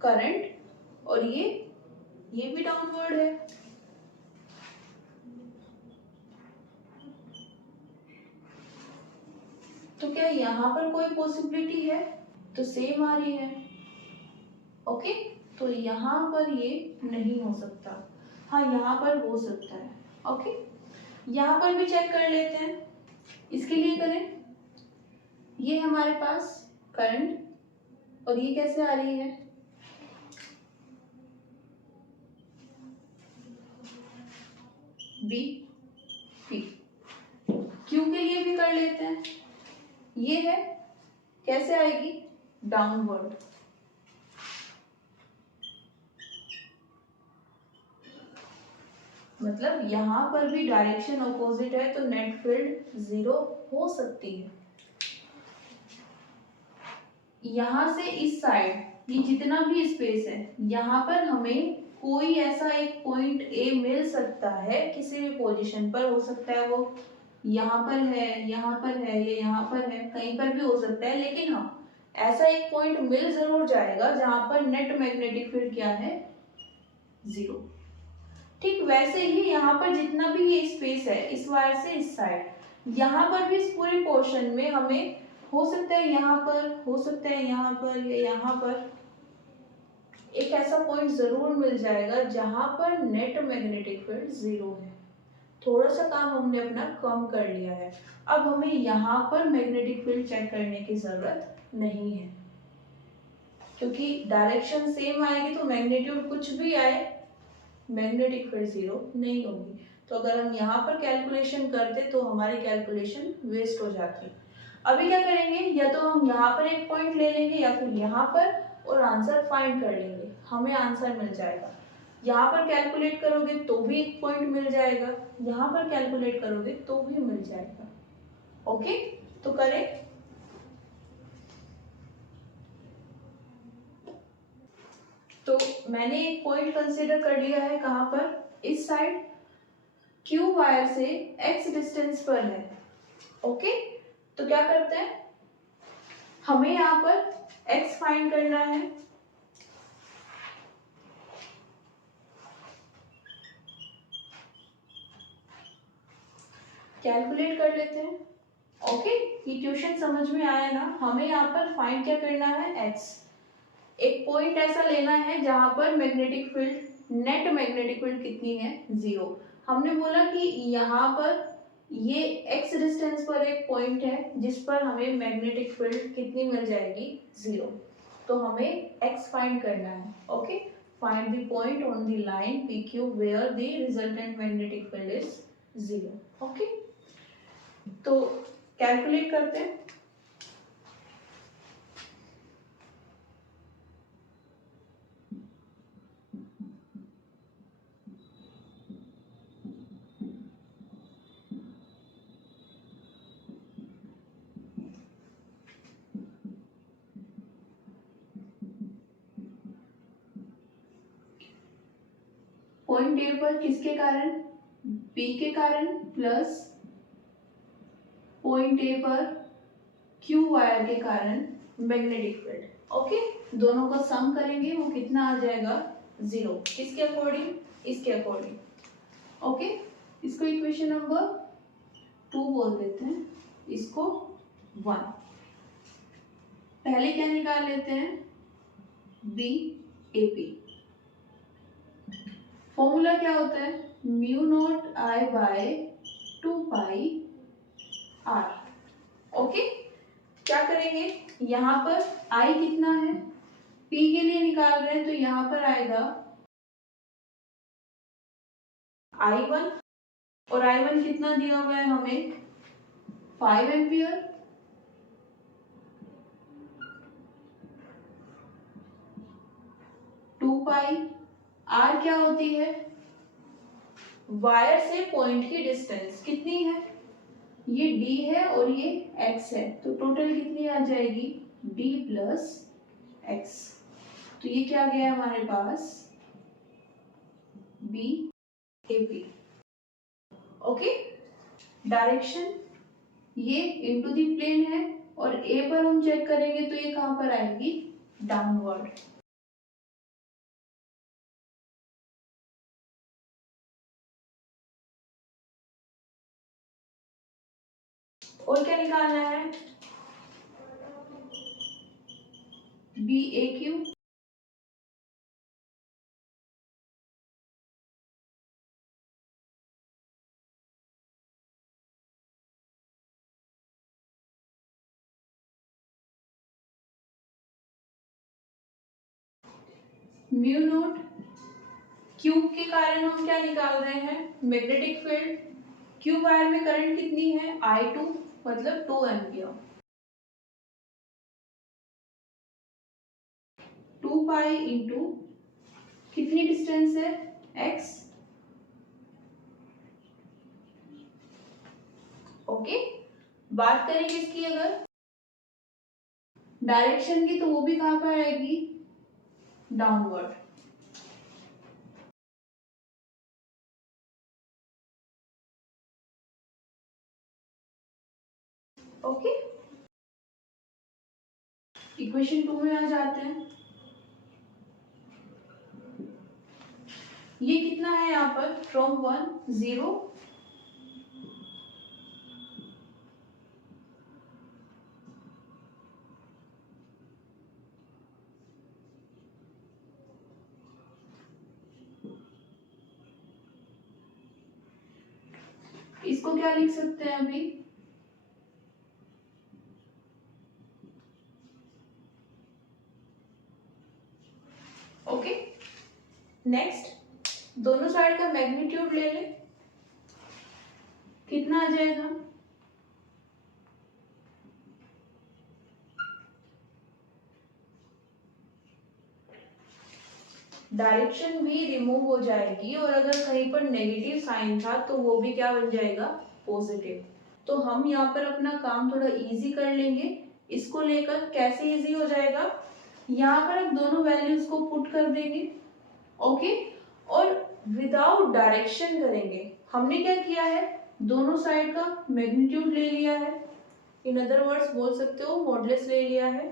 करंट, और ये भी डाउनवर्ड है। तो क्या यहाँ पर कोई पॉसिबिलिटी है, तो सेम आ रही है, ओके। तो यहाँ पर ये नहीं हो सकता, हाँ यहाँ पर हो सकता है, ओके। यहाँ पर भी चेक कर लेते हैं, इसके लिए करें, ये हमारे पास करंट, और ये कैसे आ रही है, BP। Q के लिए भी कर लेते हैं, ये है, कैसे आएगी, डाउनवर्ड। मतलब यहाँ पर भी डायरेक्शन अपोजिट है तो नेट फील्ड 0 हो सकती है। यहाँ से इस साइड ये जितना भी स्पेस है यहाँ पर हमें कोई ऐसा एक पॉइंट ए मिल सकता है, किसी भी पोजीशन पर हो सकता है, वो यहाँ पर है, यहाँ पर है, ये यहाँ पर है, कहीं पर भी हो सकता है, लेकिन हाँ ऐसा एक पॉइंट मिल जरूर जाएगा जहां पर नेट मैग्नेटिक फील्ड क्या है, 0। ठीक वैसे ही यहाँ पर जितना भी ये स्पेस है इस वायर से इस साइड, यहाँ पर भी इस पूरे पोर्शन में हमें हो सकता है यहाँ पर, हो सकता है यहाँ पर या यहाँ पर एक ऐसा पॉइंट जरूर मिल जाएगा जहां पर नेट मैग्नेटिक फील्ड 0 है। थोड़ा सा काम हमने अपना कम कर लिया है। अब हमें यहाँ पर मैग्नेटिक फील्ड चेक करने की जरूरत नहीं है, क्योंकि डायरेक्शन सेम आएगी तो मैग्नीट्यूड कुछ भी आए मैग्नेटिक फील्ड 0 नहीं होगी। तो अगर हम यहाँ पर कैलकुलेशन करते तो हमारी कैलकुलेशन वेस्ट हो जाती। अभी क्या करेंगे, या तो हम यहाँ पर एक पॉइंट ले लेंगे या फिर यहाँ पर और आंसर फाइंड कर लेंगे, हमें आंसर मिल जाएगा। यहाँ पर कैलकुलेट करोगे तो भी एक पॉइंट मिल जाएगा, यहाँ पर कैलकुलेट करोगे तो भी मिल जाएगा। ओके, तो करें। तो मैंने एक पॉइंट कंसीडर कर लिया है, कहाँ पर, इस साइड क्यू वायर से x डिस्टेंस पर है। ओके, तो क्या करते हैं, हमें यहाँ पर x फाइंड करना है। कैलकुलेट कर लेते हैं। ओके, ये ट्यूशन समझ में आया ना। हमें यहाँ पर फाइंड क्या करना है, x। एक पॉइंट ऐसा लेना है जहां पर magnetic field, net magnetic field कितनी है, 0। हमने बोला कि यहाँ पर ये x डिस्टेंस पर एक पॉइंट है जिस पर हमें मैग्नेटिक फील्ड कितनी मिल जाएगी, 0। तो हमें x फाइंड करना है। Okay, find the point on the line PQ where the resultant magnetic field is 0। Okay, तो कैलकुलेट करते हैं। पॉइंट ए पर किसके कारण, बी के कारण, प्लस पॉइंट ए पर क्यू वायर के कारण मैग्नेटिक फील्ड। ओके, दोनों को सम करेंगे वो कितना आ जाएगा, 0। किसके अकॉर्डिंग, इसके अकॉर्डिंग। ओके, इसको इक्वेशन नंबर 2 बोल देते हैं, इसको 1। पहले क्या निकाल लेते हैं, बी ए पी। फॉर्मूला क्या होता है, mu naught I by 2 pi R. Okay, क्या करेंगे, यहाँ पर I कितना है, P के लिए निकाल रहे हैं तो यहाँ पर आएगा I1, और I1 कितना दिया हुआ है हमें, 5 एम्पियर। टू पाई R क्या होती है, वायर से पॉइंट की डिस्टेंस कितनी है, ये D है और ये X है, तो टोटल कितनी आ जाएगी, D प्लस X। तो ये क्या गया हमारे पास, B A P। Okay, direction ये इनटू दी प्लेन है और A पर हम चेक करेंगे तो ये कहां पर आएगी, डाउनवर्ड। और क्या निकालना है, बी ए क्यू म्यू नोट, क्यूब के कारण हम क्या निकाल रहे हैं, मैग्नेटिक फील्ड। क्यूब वायर में करंट कितनी है, I2 मतलब 2 एम्पियर। 2 पाई इंटू कितनी डिस्टेंस है, X, ओके। बात करें किसकी अगर डायरेक्शन की, तो वो भी कहाँ पर आएगी, डाउनवर्ड। ओके, इक्वेशन 2 में आ जाते हैं। ये कितना है यहाँ पर, फ्रॉम 1 0, इसको क्या लिख सकते हैं अभी, ओके। नेक्स्ट दोनों साइड का मैग्नीट्यूड ले ले, कितना आ जाएगा, डायरेक्शन भी रिमूव हो जाएगी और अगर कहीं पर नेगेटिव साइन था तो वो भी क्या बन जाएगा, पॉजिटिव। तो हम यहाँ पर अपना काम थोड़ा इजी कर लेंगे। इसको लेकर कैसे इजी हो जाएगा, यहाँ पर हम दोनों वैल्यूज को पुट कर देंगे, ओके, और विदाउट डायरेक्शन करेंगे। हमने क्या किया है, दोनों साइड का मैग्नीट्यूड ले लिया है, इन अदर वर्ड्स बोल सकते हो मॉडुलस ले लिया है।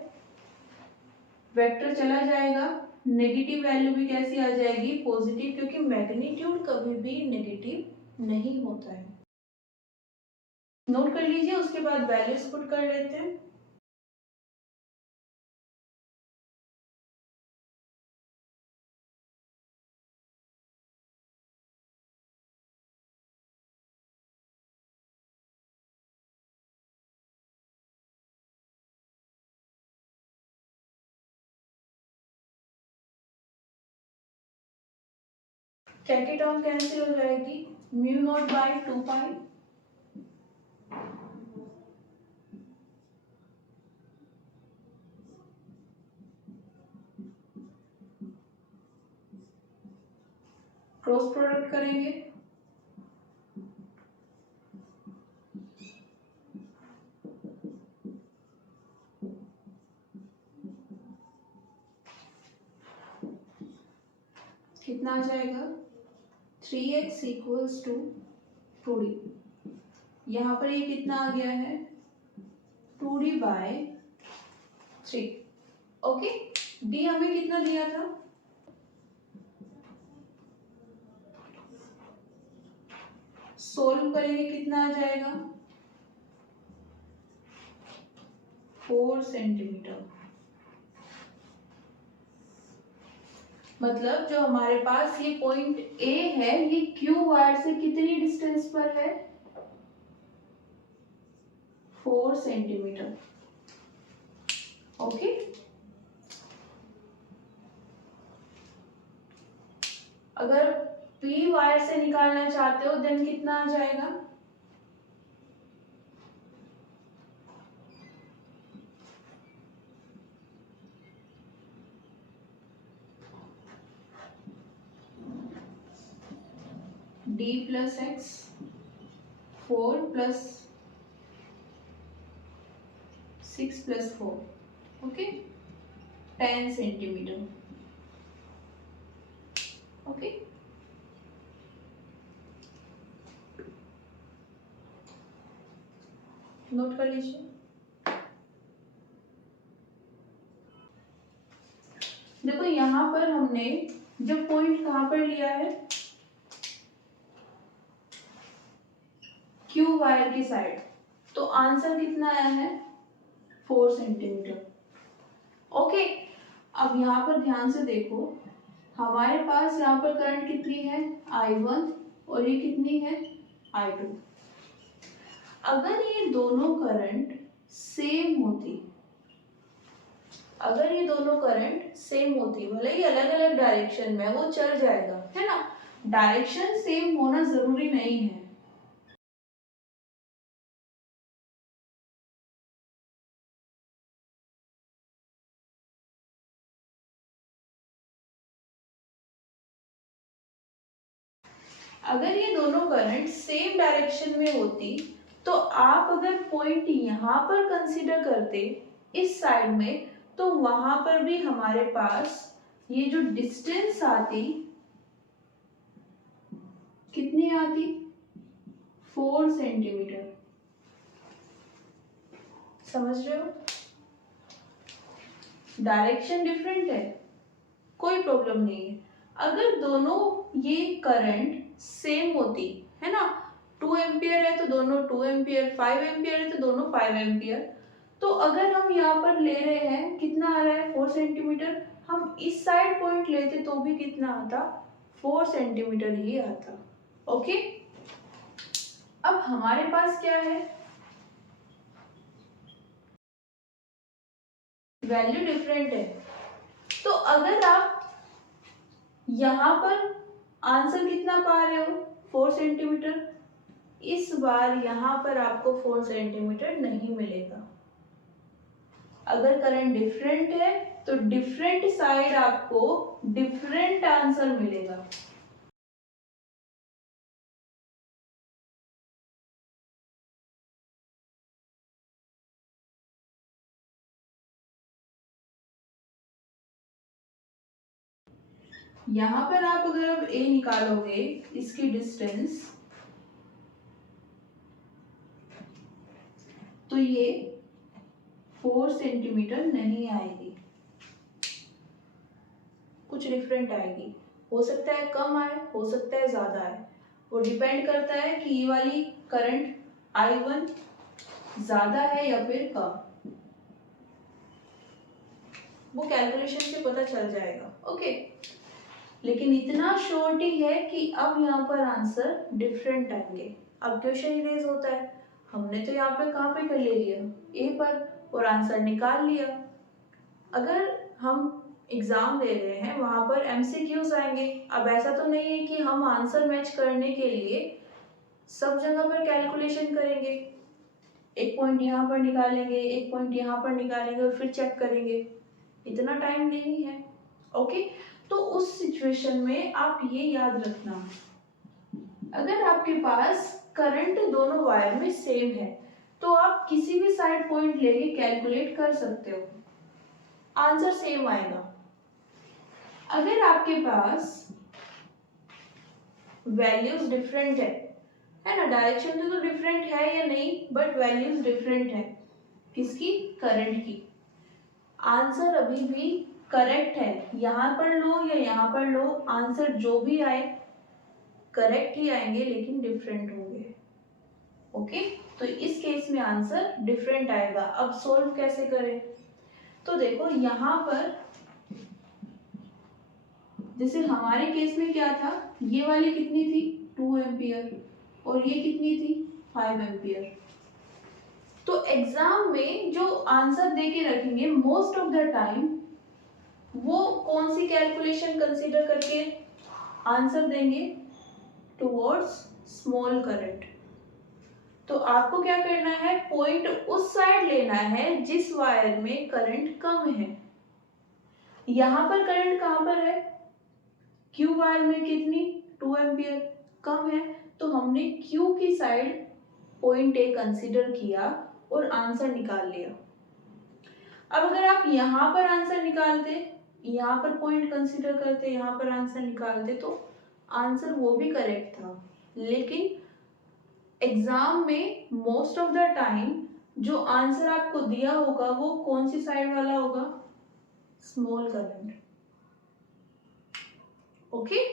वेक्टर चला जाएगा, नेगेटिव वैल्यू भी कैसी आ जाएगी, पॉजिटिव, क्योंकि मैग्नीट्यूड कभी भी नेगेटिव नहीं होता है। नोट कर लीजिए, उसके बाद वैल्यूज पुट कर लेते हैं। क्या की टर्म कैंसिल हो जाएगी, म्यू नॉट बाय 2 पाई, क्रॉस प्रोडक्ट करेंगे, कितना आ जाएगा, 3x इक्वल्स टू 2d। यहाँ पर ये कितना आ गया है, 2d बाय 3, ओके। d हमें कितना दिया था, सोल्व करेंगे कितना आ जाएगा, 4 सेंटीमीटर। मतलब जो हमारे पास ये पॉइंट A है, ये Q वायर से कितनी डिस्टेंस पर है, 4 सेंटीमीटर, ओके। अगर P वायर से निकालना चाहते हो देन कितना आ जाएगा, D plus x, 4 plus 6 plus 4, okay, 10 centimetre, okay. Note कर लीजिए। देखो यहाँ पर हमने जो पॉइंट कहाँ पर लिया है, क्यू वायर की साइड, तो आंसर कितना आया है, 4 सेंटीमीटर, ओके। अब यहाँ पर ध्यान से देखो, हमारे पास यहाँ पर करंट कितनी है, I1, और ये कितनी है, I2। अगर ये दोनों करंट सेम होती, अगर ये दोनों करंट सेम होती, भले ही अलग अलग डायरेक्शन में, वो चल जाएगा, है ना, डायरेक्शन सेम होना जरूरी नहीं है। अगर ये दोनों करंट सेम डायरेक्शन में होती तो आप अगर पॉइंट यहाँ पर कंसीडर करते इस साइड में, तो वहां पर भी हमारे पास ये जो डिस्टेंस आती कितनी आती, 4 सेंटीमीटर। समझ रहे हो? डायरेक्शन डिफरेंट है, कोई प्रॉब्लम नहीं है। अगर दोनों ये करंट सेम होती है ना, 2 एम्पियर है तो दोनों 2 एम्पियर, 5 एम्पियर है तो दोनों 5 एम्पियर, तो अगर हम यहाँ पर ले रहे हैं कितना आ रहा है 4 सेंटीमीटर, हम इस साइड पॉइंट लेते तो भी कितना आता, 4 सेंटीमीटर ही आता। ओके, अब हमारे पास क्या है, वैल्यू डिफरेंट है। तो अगर आप यहाँ पर आंसर कितना पा रहे हो 4 सेंटीमीटर, इस बार यहाँ पर आपको 4 सेंटीमीटर नहीं मिलेगा। अगर करंट डिफरेंट है तो डिफरेंट साइड आपको डिफरेंट आंसर मिलेगा। यहाँ पर आप अगर अब ए निकालोगे, इसकी डिस्टेंस, तो ये 4 सेंटीमीटर नहीं आएगी, कुछ डिफरेंट आएगी। हो सकता है कम आए, हो सकता है ज्यादा आए, वो डिपेंड करता है कि ये वाली करंट I1 ज्यादा है या फिर कम, वो कैलकुलेशन से पता चल जाएगा। ओके, लेकिन इतना श्योरिटी है कि अब यहाँ पर आंसर डिफरेंट आएंगे। अब क्वेश्चन इरेज होता है, हमने तो यहाँ पे कहाँ पे कर ले लिया, ए पर, और आंसर निकाल लिया। अगर हम एग्जाम दे रहे हैं वहां पर एमसीक्यूज आएंगे। अब ऐसा तो नहीं है कि हम आंसर मैच करने के लिए सब जगह पर कैलकुलेशन करेंगे, एक पॉइंट यहाँ पर निकालेंगे, एक पॉइंट यहाँ पर निकालेंगे और फिर चेक करेंगे, इतना टाइम नहीं है। ओके, तो उस सिचुएशन में आप ये याद रखना, अगर आपके पास करंट दोनों वायर में सेम है तो आप किसी भी साइड पॉइंट लेके कैलकुलेट कर सकते हो, आंसर सेम आएगा। अगर आपके पास वैल्यूज डिफरेंट है ना, डायरेक्शन तो डिफरेंट है या नहीं, बट वैल्यूज डिफरेंट है, किसकी, करंट की, आंसर अभी भी करेक्ट है। यहां पर लो या यहां पर लो, आंसर जो भी आए करेक्ट ही आएंगे, लेकिन डिफरेंट होंगे। ओके, तो इस केस में आंसर डिफरेंट आएगा। अब सोल्व कैसे करें, तो देखो यहाँ पर जैसे हमारे केस में क्या था, ये वाली कितनी थी 2 एम्पियर और ये कितनी थी 5 एम्पियर। तो एग्जाम में जो आंसर दे के रखेंगे मोस्ट ऑफ द टाइम वो कौन सी कैलकुलेशन कंसीडर करके आंसर देंगे, टुवर्ड्स स्मॉल करंट। तो आपको क्या करना है, पॉइंट उस साइड लेना है जिस वायर में करंट कम है। यहां पर करंट कहां पर है, क्यू वायर में कितनी, 2 एम्पियर, कम है, तो हमने क्यू की साइड पॉइंट ए कंसीडर किया और आंसर निकाल लिया। अब अगर आप यहाँ पर आंसर निकालते, यहाँ पर पॉइंट कंसीडर करते, यहाँ पर आंसर निकालते, तो आंसर वो भी करेक्ट था। लेकिन एग्जाम में मोस्ट ऑफ द टाइम जो आंसर आपको दिया होगा वो कौन सी साइड वाला होगा, स्मॉल करंट। ओके,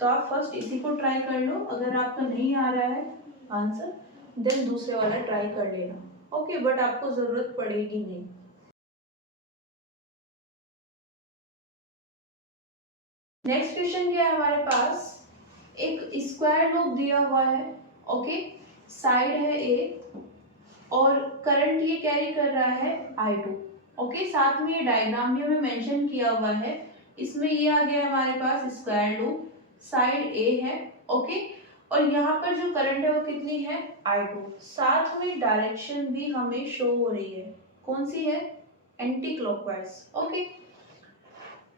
तो आप फर्स्ट इसी को ट्राई कर लो, अगर आपका नहीं आ रहा है आंसर देन दूसरे वाला ट्राई कर लेना। ओके, बट आपको जरूरत पड़ेगी नहीं। नेक्स्ट क्वेश्चन क्या है हमारे पास, एक स्क्वायर लूप दिया हुआ है। ओके, साइड है ए और करंट ये कैरी कर रहा है I2। ओके, साथ में ये डायग्राम भी हमें मेंशन किया हुआ है, इसमें ये आ गया हमारे पास स्क्वायर लूप, साइड ए है। ओके, और यहाँ पर जो करंट है वो कितनी है I2, साथ में डायरेक्शन भी हमें शो हो रही है, कौन सी है, anti clockwise. Okay,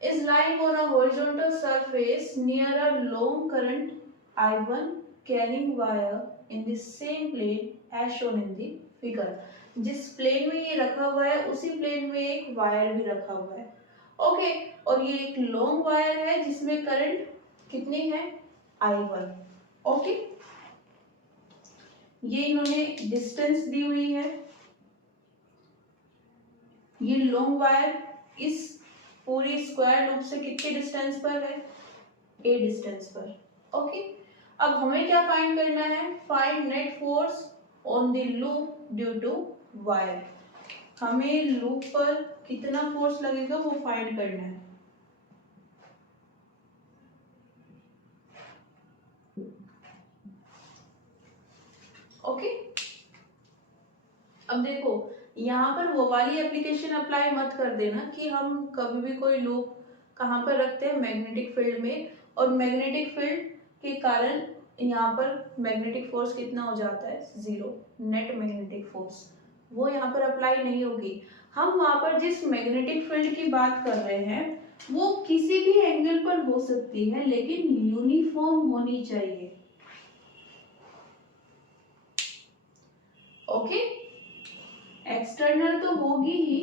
is lying on a horizontal surface near a long current I1 carrying wire in the same plane as shown in the figure. जिस प्लेन में ये रखा हुआ है उसी प्लेन में एक वायर भी रखा हुआ है। ओके, और ये एक लॉन्ग वायर है जिसमें करंट कितनी है, I1। ओके, ये इन्होंने डिस्टेंस दी हुई है। ये लॉन्ग वायर इस पूरी स्क्वायर लूप से कितने डिस्टेंस पर है, a डिस्टेंस पर। ओके, अब हमें क्या फाइंड करना है, find net force on the loop due to wire. हमें लूप पर कितना फोर्स लगेगा वो फाइंड करना है। ओके, अब देखो यहाँ पर वो वाली एप्लीकेशन अप्लाई मत कर देना कि हम कभी भी कोई लूप कहाँ पर रखते हैं, मैग्नेटिक फील्ड में, और मैग्नेटिक फील्ड के कारण यहाँ पर मैग्नेटिक फोर्स कितना हो जाता है, 0, नेट मैग्नेटिक फोर्स, वो यहाँ पर अप्लाई नहीं होगी। हम वहाँ पर जिस मैग्नेटिक फील्ड की बात कर रहे हैं वो किसी भी एंगल पर हो सकती है लेकिन यूनिफॉर्म होनी चाहिए। ओके, एक्सटर्नल तो होगी ही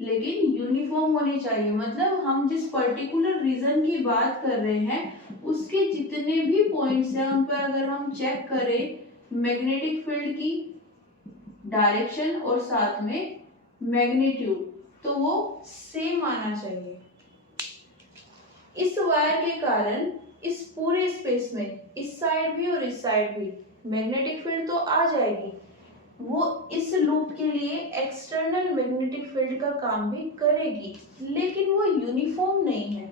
लेकिन यूनिफॉर्म होनी चाहिए। मतलब हम जिस पर्टिकुलर रीजन की बात कर रहे हैं उसके जितने भी पॉइंट्स हैं उन पर अगर हम चेक करें मैग्नेटिक फील्ड की डायरेक्शन और साथ में मैग्नीट्यूड, तो वो सेम आना चाहिए। इस वायर के कारण इस पूरे स्पेस में इस साइड भी और इस साइड भी मैग्नेटिक फील्ड तो आ जाएगी, वो इस लूप के लिए एक्सटर्नल मैग्नेटिक फील्ड का काम भी करेगी लेकिन वो यूनिफॉर्म नहीं है।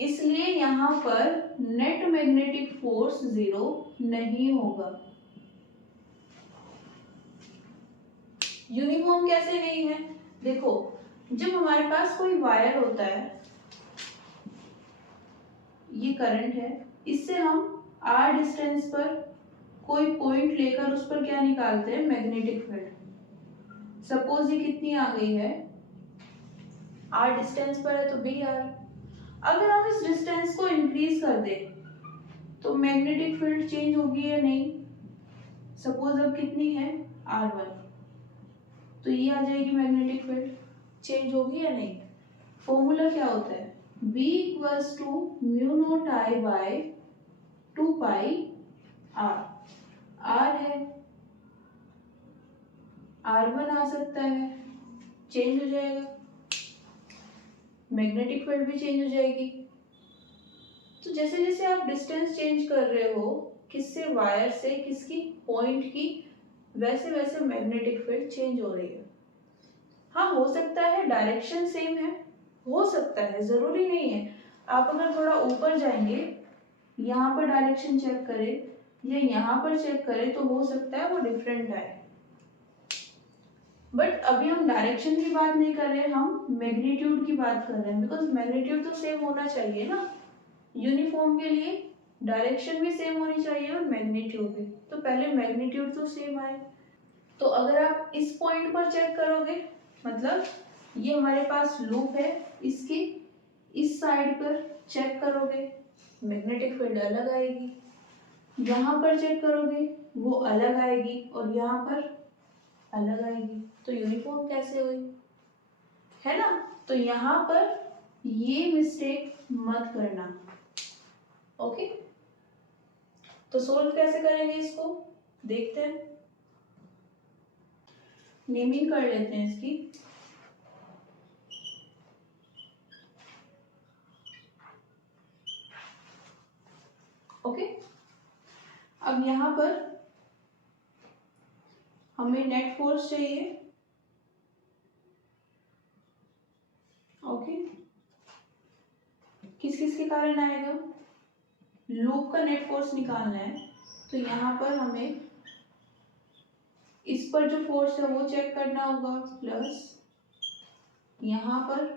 इसलिए यहाँ पर नेट मैग्नेटिक फोर्स 0 नहीं होगा। यूनिफॉर्म कैसे नहीं है, देखो जब हमारे पास कोई वायर होता है, ये करंट है, इससे हम r डिस्टेंस पर कोई पॉइंट लेकर उस पर क्या निकालते हैं, मैग्नेटिक फील्ड। सपोज ये कितनी आ गई है, r डिस्टेंस पर है तो br। अगर हम इस डिस्टेंस को इंक्रीज कर दें तो मैग्नेटिक फील्ड चेंज होगी या नहीं। सपोज अब कितनी है, r1, तो ये आ जाएगी मैग्नेटिक फील्ड, चेंज होगी या नहीं। फॉर्मूला क्या होता है, B equals to mu naught I by 2 pi r। r है, r1 आ सकता है, चेंज हो जाएगा, मैग्नेटिक फील्ड भी चेंज हो जाएगी। तो जैसे जैसे आप डिस्टेंस चेंज कर रहे हो किससे, वायर से, किसकी, पॉइंट की, वैसे वैसे मैग्नेटिक फील्ड चेंज हो रही है। हाँ, हो सकता है डायरेक्शन सेम है, हो सकता है, जरूरी नहीं है। आप अगर थोड़ा ऊपर जाएंगे, यहाँ पर डायरेक्शन चेक करें या यहाँ पर चेक करें तो हो सकता है वो डिफरेंट है। बट अभी हम डायरेक्शन की बात नहीं कर रहे, हम मैग्नीट्यूड की बात कर रहे हैं, बिकॉज मैग्नीट्यूड तो सेम होना चाहिए ना। यूनिफॉर्म के लिए डायरेक्शन भी सेम होनी चाहिए और मैग्नीट्यूड भी, तो पहले मैग्नीट्यूड तो सेम आए। तो अगर आप इस पॉइंट पर चेक करोगे, मतलब ये हमारे पास लूप है, इसकी इस साइड पर चेक करोगे मैग्नेटिक फील्ड अलग आएगी, यहाँ पर चेक करोगे वो अलग आएगी और यहाँ पर अलग आएगी, तो यूनिफॉर्म कैसे हुई, है ना। तो यहाँ पर ये मिस्टेक मत करना। ओके, तो सोल्व कैसे करेंगे इसको, देखते हैं। नेमिंग कर लेते हैं इसकी। ओके, अब यहाँ पर हमें नेट फोर्स चाहिए। ओके, किस किस के कारण आएगा, लूप का नेट फोर्स निकालना है, तो यहाँ पर हमें इस पर जो फोर्स है वो चेक करना होगा, प्लस यहाँ पर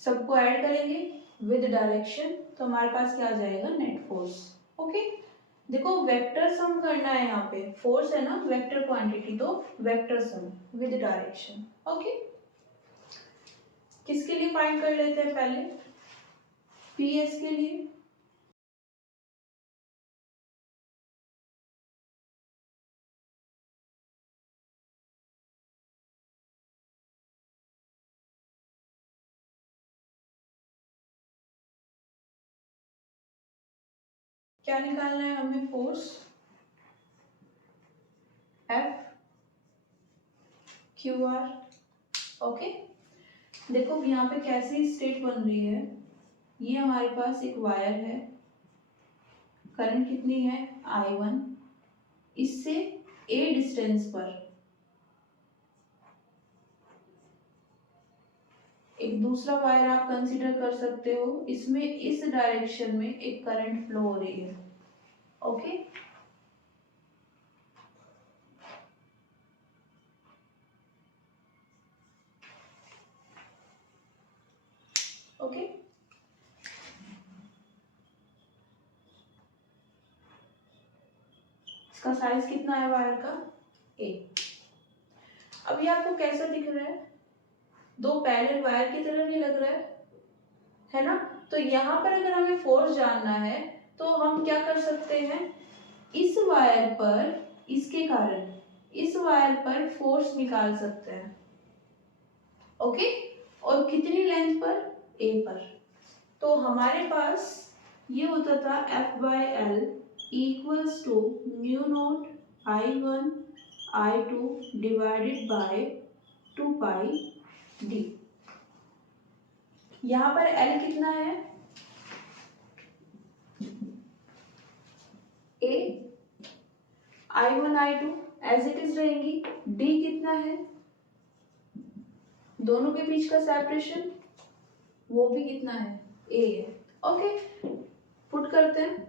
सबको ऐड करेंगे विद डायरेक्शन, तो हमारे पास क्या आ जाएगा, नेट फोर्स। ओके, देखो वेक्टर सम करना है, यहाँ पे फोर्स है ना वेक्टर क्वांटिटी, तो vector sum with direction. Okay, किसके लिए फाइंड कर लेते हैं पहले, पीएस के लिए। क्या निकालना है हमें, force F Q R. Okay, देखो यहाँ पे कैसी स्टेट बन रही है, ये हमारे पास एक वायर है, करंट कितनी है I1, इससे a डिस्टेंस पर एक दूसरा वायर आप कंसीडर कर सकते हो, इसमें इस डायरेक्शन में एक करंट फ्लो हो रही है। ओके, ओके, इसका साइज कितना है वायर का, a। अब ये आपको कैसा दिख रहा है, दो पैरेलल वायर की तरह नहीं लग रहा है ना। तो यहाँ पर अगर हमें फोर्स जानना है तो हम क्या कर सकते हैं, इस वायर पर, इसके कारण इस वायर पर फोर्स निकाल सकते हैं। ओके, और कितनी लेंथ पर, a पर। तो हमारे पास ये होता था F/L equals to mu naught I1 I2 divided by 2 pi d। यहाँ पर L कितना है, A, I1 I2 as it is रहेंगी, D कितना है, दोनों के बीच का सेपरेशन वो भी कितना है, A है। ओके, पुट करते हैं,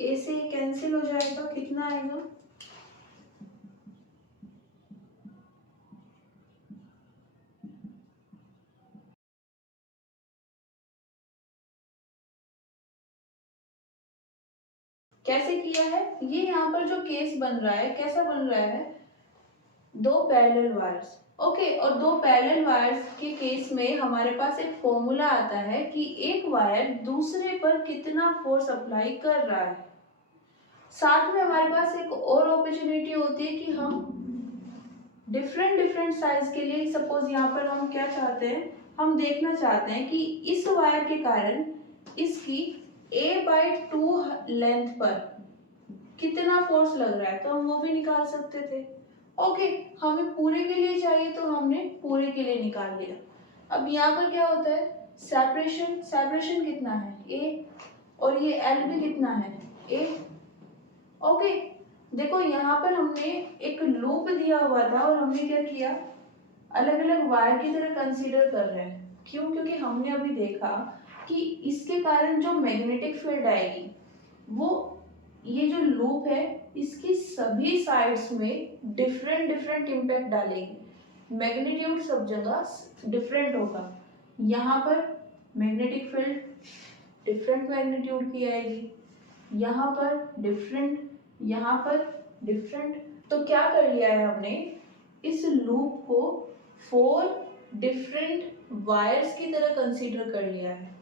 A से कैंसिल हो जाएगा, कितना आएगा, कैसे किया है, ये यहाँ पर जो केस बन रहा है कैसा बन रहा है, दो पैरेलल वायर्स। ओके, और दो पैरेलल वायर्स के केस में हमारे पास एक फॉर्मूला आता है कि एक वायर दूसरे पर कितना फोर्स अप्लाई कर रहा है। साथ में हमारे पास एक और अपॉर्चुनिटी होती है कि हम डिफरेंट डिफरेंट साइज के लिए, सपोज यहाँ पर हम क्या चाहते हैं, हम देखना चाहते हैं कि इस वायर के कारण इसकी a/2 लेंथ पर कितना फोर्स लग रहा है, तो हम वो भी निकाल सकते थे। ओके, हमें पूरे के लिए चाहिए तो हमने पूरे के लिए निकाल लिया। अब यहाँ पर क्या होता है, सेपरेशन, सेपरेशन कितना है a, और ये L भी कितना है a। ओके, देखो यहाँ पर हमने एक लूप दिया हुआ था और हमने क्या किया, अलग अलग वायर की तरह कंसीडर कर रहे हैं। क्यों, क्योंकि हमने अभी देखा कि इसके कारण जो मैग्नेटिक फील्ड आएगी वो, ये जो लूप है इसकी सभी साइड्स में डिफरेंट डिफरेंट इम्पैक्ट डालेगी, मैग्नीट्यूड सब जगह डिफरेंट होगा। यहाँ पर मैग्नेटिक फील्ड डिफरेंट मैग्नीट्यूड की आएगी, यहाँ पर डिफरेंट, यहाँ पर डिफरेंट। तो क्या कर लिया है हमने, इस लूप को 4 डिफरेंट वायर्स की तरह कंसीडर कर लिया है।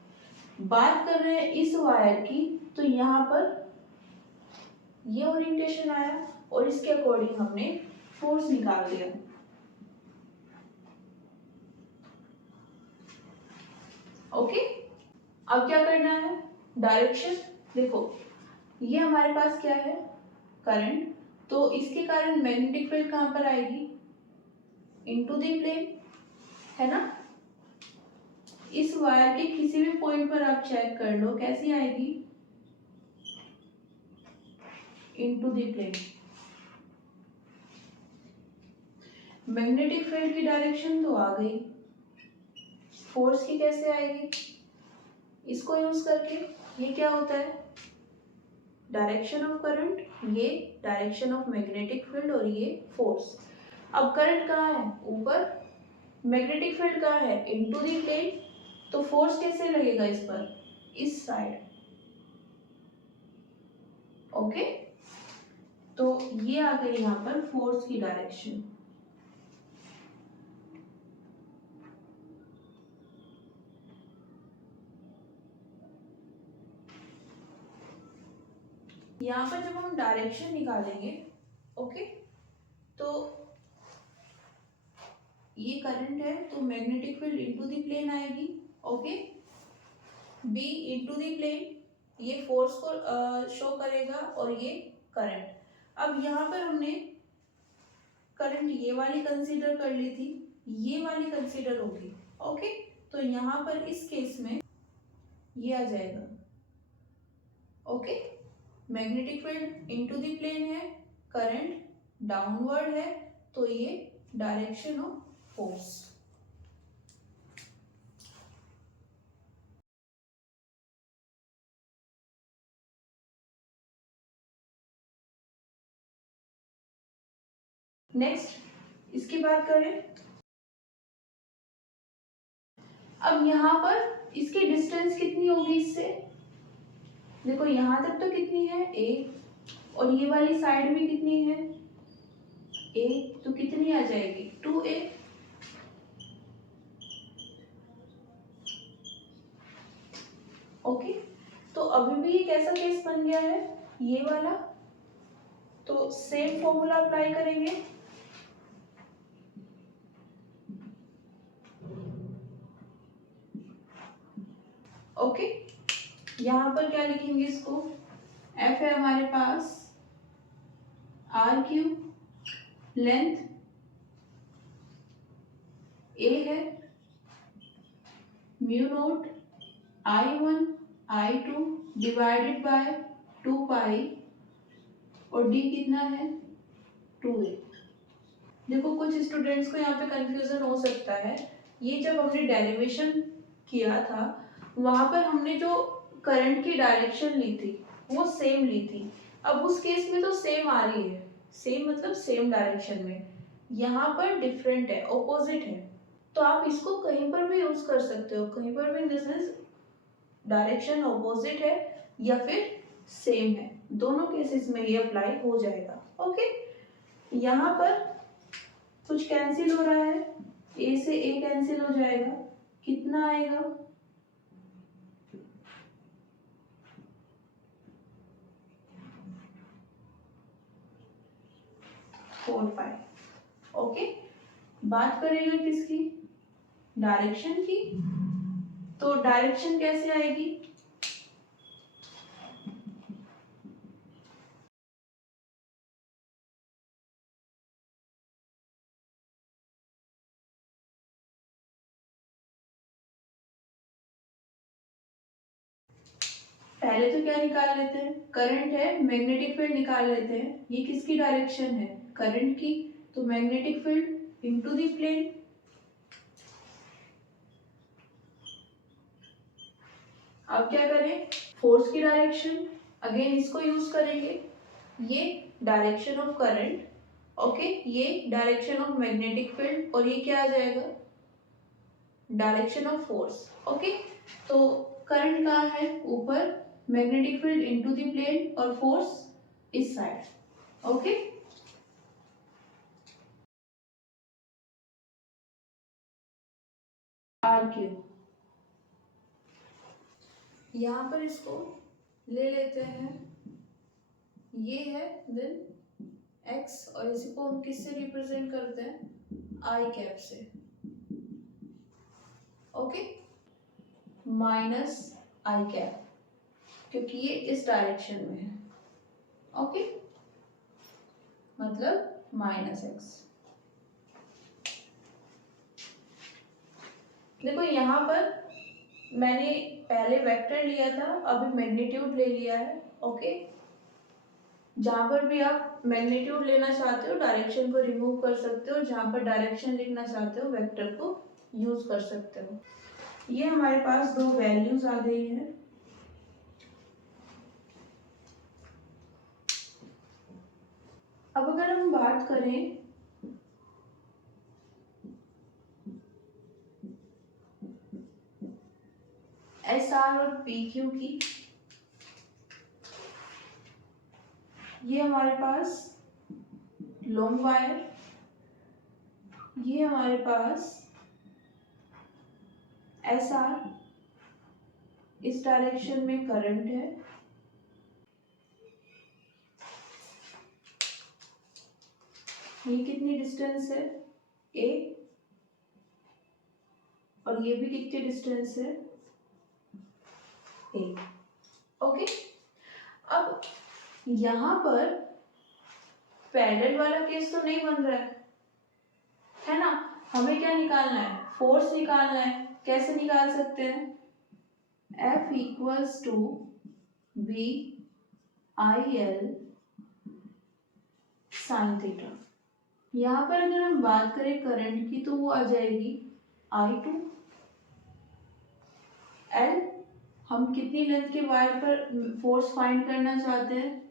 बात कर रहे हैं इस वायर की, तो यहाँ पर ये ओरिएंटेशन आया और इसके अकॉर्डिंग हमने फोर्स निकाल दिया। ओके, अब क्या करना है, डायरेक्शन। देखो ये हमारे पास क्या है, करंट, तो इसके कारण मैग्नेटिक फील्ड कहां पर आएगी, इनटू द प्लेन, है ना। इस वायर के किसी भी पॉइंट पर आप चेक कर लो कैसी आएगी, into the plane. Magnetic field की डायरेक्शन तो आ गई, फोर्स की कैसे आएगी, इसको यूज करके ये क्या होता है? डायरेक्शन ऑफ करंट, ये डायरेक्शन ऑफ मैग्नेटिक फील्ड और ये फोर्स। अब करंट कहाँ है? ऊपर। मैग्नेटिक फील्ड कहाँ है? Into the plane. तो फोर्स कैसे लगेगा इस पर? इस साइड। ओके, तो ये आ गई यहाँ पर फोर्स की डायरेक्शन। यहाँ पर जब हम डायरेक्शन निकालेंगे, ओके, तो ये करंट है तो magnetic field into the plane आएगी। Okay, B into the plane, ये फोर्स को शो करेगा और ये करंट। अब यहाँ पर हमने करंट ये वाली कंसीडर कर ली थी, ये वाली कंसीडर होगी। ओके, तो यहाँ पर इस केस में ये आ जाएगा। Okay, magnetic field into the plane है, करंट डाउनवर्ड है, तो ये डायरेक्शन ऑफ फोर्स। नेक्स्ट इसकी बात करें। अब यहाँ पर इसकी डिस्टेंस कितनी होगी इससे? देखो यहाँ तक तो कितनी है? a, और ये वाली साइड भी कितनी है? a, तो कितनी आ जाएगी? 2a। ओके, तो अभी भी ये कैसा केस बन गया है? ये वाला। तो सेम फॉर्मूला अप्लाई करेंगे। ओके, यहाँ पर क्या लिखेंगे इसको? F है हमारे पास r3, लेंथ a है, mu naught I1 I2 divided by 2 पाई, और d कितना है? 2a। देखो कुछ स्टूडेंट्स को यहाँ पे कंफ्यूजन हो सकता है। ये जब हमने डेरिवेशन किया था वहां पर हमने जो करंट की डायरेक्शन ली थी वो सेम ली थी। अब उस केस में तो सेम आ रही है, सेम मतलब सेम डायरेक्शन में। यहाँ पर डिफरेंट है, ऑपोजिट है। तो आप इसको कहीं पर भी यूज कर सकते हो, कहीं पर भी in the sense direction opposite है या फिर सेम है, दोनों केसेस में ये अप्लाई हो जाएगा। ओके, यहाँ पर कुछ कैंसिल हो रहा है, ए से ए कैंसिल हो जाएगा, कितना आएगा? 4 5। ओके, बात करेंगे किसकी? डायरेक्शन की। तो डायरेक्शन कैसे आएगी? पहले तो क्या निकाल लेते हैं? करंट है, मैग्नेटिक फील्ड निकाल लेते हैं। ये किसकी डायरेक्शन है? करंट की। तो magnetic field into the plane. अब क्या करें? फोर्स की डायरेक्शन, अगेन इसको यूज करेंगे। ये डायरेक्शन ऑफ करंट, ओके, ये डायरेक्शन ऑफ मैग्नेटिक फील्ड, और ये क्या आ जाएगा? Direction of force. ओके, तो करंट कहाँ है? ऊपर, magnetic field into the plane, और फोर्स इस साइड। Okay, R cube. यहाँ पर इसको ले लेते हैं, ये है देन एक्स, और इसी को हम किससे रिप्रेजेंट करते हैं? आई कैप से। ओके, माइनस आई कैप, क्योंकि ये इस डायरेक्शन में है। ओके, मतलब माइनस एक्स। देखो यहाँ पर मैंने पहले वेक्टर लिया था, अभी मैग्नीट्यूड ले लिया है। ओके, जहां पर भी आप मैग्नीट्यूड लेना चाहते हो डायरेक्शन को रिमूव कर सकते हो, जहां पर डायरेक्शन लिखना चाहते हो वेक्टर को यूज कर सकते हो। ये हमारे पास दो वैल्यूज आ गई है। अब अगर हम बात करें एस आर और पी क्यू की, ये हमारे पास लॉन्ग वायर, ये हमारे पास एस आर, इस डायरेक्शन में करंट है, ये कितनी डिस्टेंस है ए, और ये भी कितनी डिस्टेंस है ए। ओके, अब यहां पर पैरेलल वाला केस तो नहीं बन रहा है ना, हमें क्या निकालना है, फोर्स निकालना है। कैसे निकाल सकते हैं, F equals to B I L sine theta. यहाँ पर अगर हम बात करें करंट की तो वो आ जाएगी I2 L। हम कितनी लेंथ के वायर पर फोर्स फाइंड करना चाहते हैं,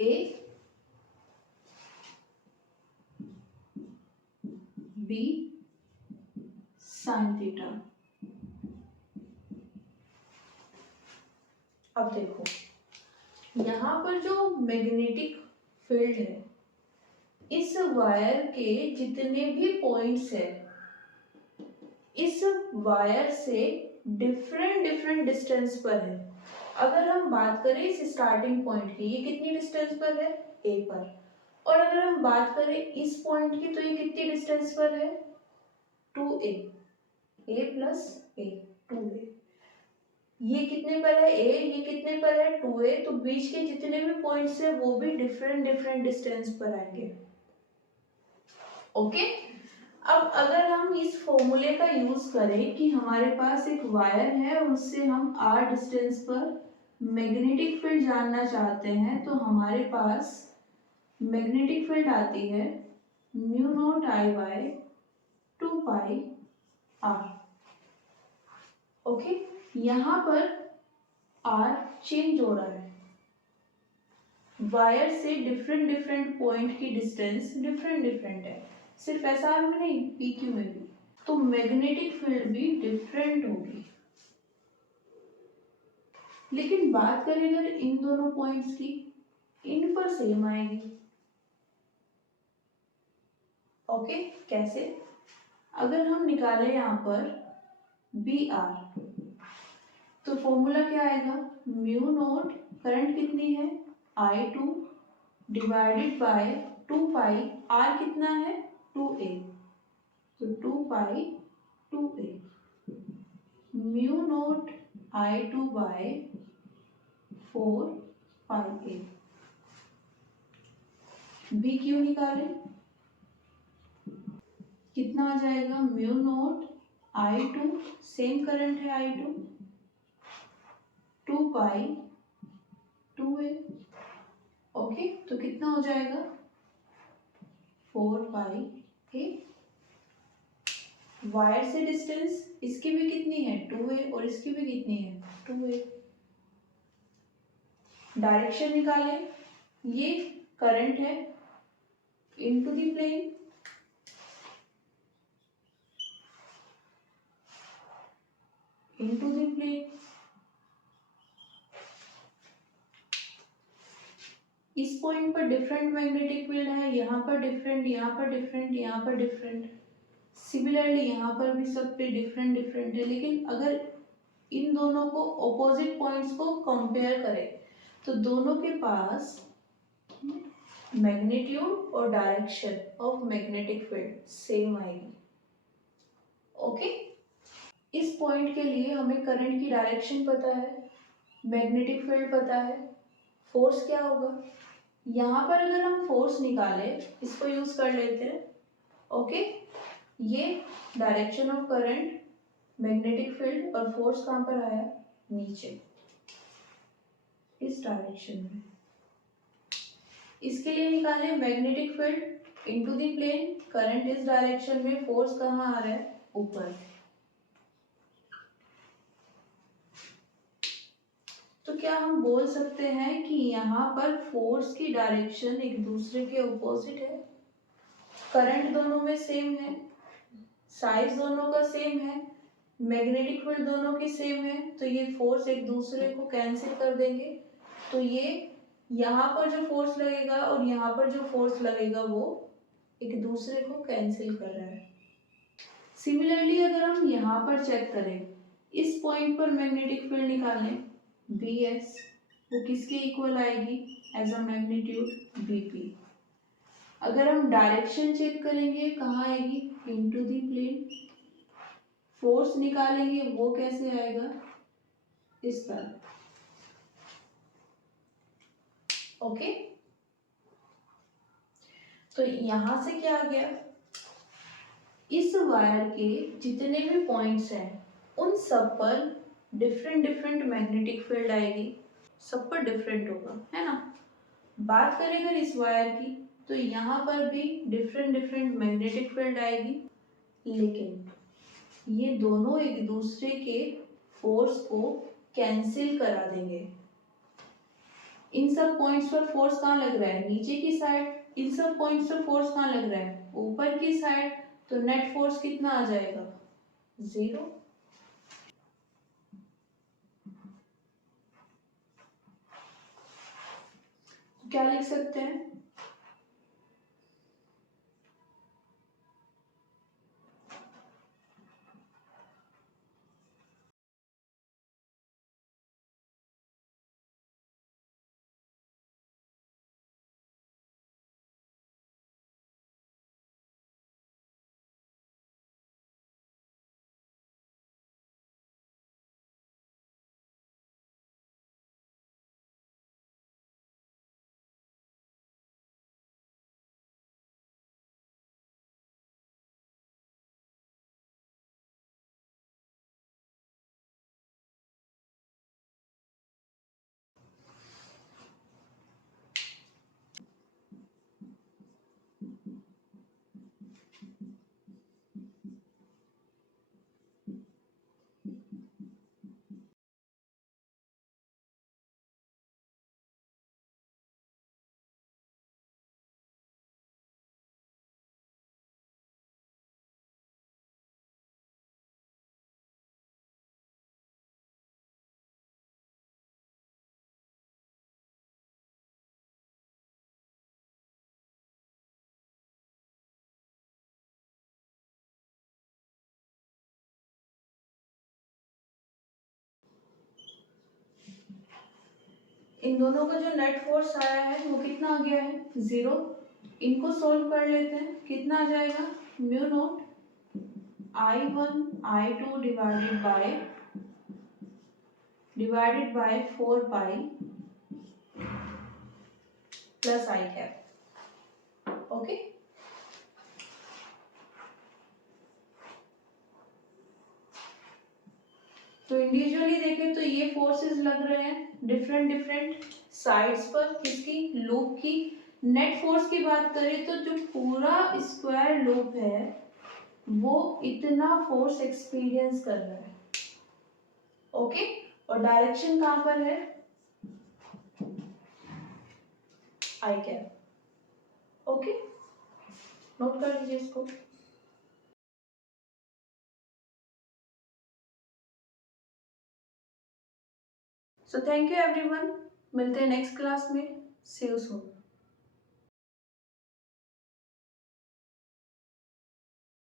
A B साइन थीटा। अब देखो यहाँ पर जो मैग्नेटिक फील्ड है, इस वायर के जितने भी पॉइंट्स है, इस वायर से डिफरेंट डिफरेंट डिस्टेंस पर है। अगर हम बात करें इस स्टार्टिंग पॉइंट की, ये कितनी डिस्टेंस पर है, ए पर, और अगर हम बात करें इस पॉइंट की तो ये कितनी डिस्टेंस पर है, 2a, a plus A, 2a। ये कितने पर है a, ये कितने पर है 2a, तो बीच के जितने भी पॉइंट्स है वो भी डिफरेंट डिफरेंट डिस्टेंस पर आएंगे। ओके, अब अगर हम इस फॉर्मूले का यूज करें कि हमारे पास एक वायर है, उससे हम r डिस्टेंस पर मैग्नेटिक फील्ड जानना चाहते हैं, तो हमारे पास मैग्नेटिक फील्ड आती है mu naught I by 2 pi r। Okay, यहाँ पर r चेंज हो रहा है, वायर से डिफरेंट डिफरेंट पॉइंट की डिस्टेंस डिफरेंट डिफरेंट है, सिर्फ एसआर में नहीं पीक्यू में भी, तो मैग्नेटिक फील्ड भी डिफरेंट होगी। लेकिन बात करें अगर इन दोनों पॉइंट्स की, इन पर सेम आएगी। ओके, कैसे, अगर हम निकालें यहाँ पर बी आर, तो फॉर्मूला क्या आएगा, म्यू नोट, करंट कितनी है I2 divided by 2 pi, are कितना है 2a, तो 2 pi 2a, mu naught I2 by 4 pi a। B Q निकालें, कितना आ जाएगा, mu naught I2, same current है I2, 2 पाई 2a। ओके, तो कितना हो जाएगा 4 पाई a। वायर से डिस्टेंस इसकी भी कितनी है 2a, और इसकी भी कितनी है 2a। डायरेक्शन निकालें, ये करंट है into the plane, into the plane. इस पॉइंट पर डिफरेंट मैग्नेटिक फील्ड है, यहाँ पर डिफरेंट, यहाँ पर डिफरेंट, यहाँ पर डिफरेंट, सिमिलरली यहाँ पर भी सब पे डिफरेंट डिफरेंट है। लेकिन अगर इन दोनों को ऑपोजिट पॉइंट्स को कंपेयर करें तो दोनों के पास मैग्नीट्यूड और direction of magnetic field same आएगी। ओके, इस पॉइंट के लिए हमें करंट की डायरेक्शन पता है, मैग्नेटिक फील्ड पता है, फोर्स क्या होगा, यहाँ पर अगर हम फोर्स निकालें, इसको यूज कर लेते हैं। ओके, ये direction of current, magnetic field, और फोर्स कहाँ पर आया, नीचे इस डायरेक्शन में। इसके लिए निकालें magnetic field into the plane, current इस डायरेक्शन में, फोर्स कहाँ आ रहा है, ऊपर। तो क्या हम बोल सकते हैं कि यहाँ पर फोर्स की डायरेक्शन एक दूसरे के अपोजिट है? करंट दोनों में सेम है, साइज दोनों का सेम है, मैग्नेटिक फील्ड दोनों की सेम है, तो ये फोर्स एक दूसरे को कैंसिल कर देंगे। तो ये यहाँ पर जो फोर्स लगेगा और यहाँ पर जो फोर्स लगेगा वो एक दूसरे को कैंसिल कर रहा है। सिमिलरली अगर हम यहाँ पर चेक करें, इस पॉइंट पर मैग्नेटिक फील्ड निकालें बी एस, वो किसके इक्वल आएगी? As a magnitude B P. अगर हम डायरेक्शन चेक करेंगे कहाँ आएगी? Into the plane. फोर्स निकालेंगे वो कैसे आएगा? इस तरह। ओके, तो यहां से क्या आ गया? इस वायर के जितने भी पॉइंट्स हैं उन सब पर डिफरेंट डिफरेंट मैग्नेटिक फील्ड आएगी, सब पर डिफरेंट होगा, है ना। बात करें अगर इस वायर की, तो यहाँ पर भी डिफरेंट डिफरेंट मैग्नेटिक फील्ड आएगी, लेकिन ये दोनों एक दूसरे के फोर्स को कैंसिल करा देंगे। इन सब पॉइंट्स पर फोर्स कहाँ लग रहा है? नीचे की साइड। इन सब पॉइंट्स पर फोर्स कहाँ लग रहा है? ऊपर की साइड। तो नेट फोर्स कितना आ जाएगा? 0। क्या लिख सकते हैं? इन दोनों का जो नेट फोर्स आया है वो कितना आ गया है? 0। इनको सोल्व कर लेते हैं, कितना आ जाएगा? Mu naught I1 I2 divided bye 4 pi plus आई कैप। ओके, तो इंडिविजुअली देखें तो ये फोर्सेस लग रहे हैं डिफरेंट डिफरेंट साइड्स पर, किसकी? लूप की। नेट फोर्स की बात करें तो जो पूरा स्क्वायर लूप है वो इतना फोर्स एक्सपीरियंस कर रहा है। ओके, और डायरेक्शन कहां पर है? आई कैप। ओके, नोट कर लीजिए इसको। सो थैंक यू एवरीवन, मिलते हैं नेक्स्ट क्लास में। सी यू सून।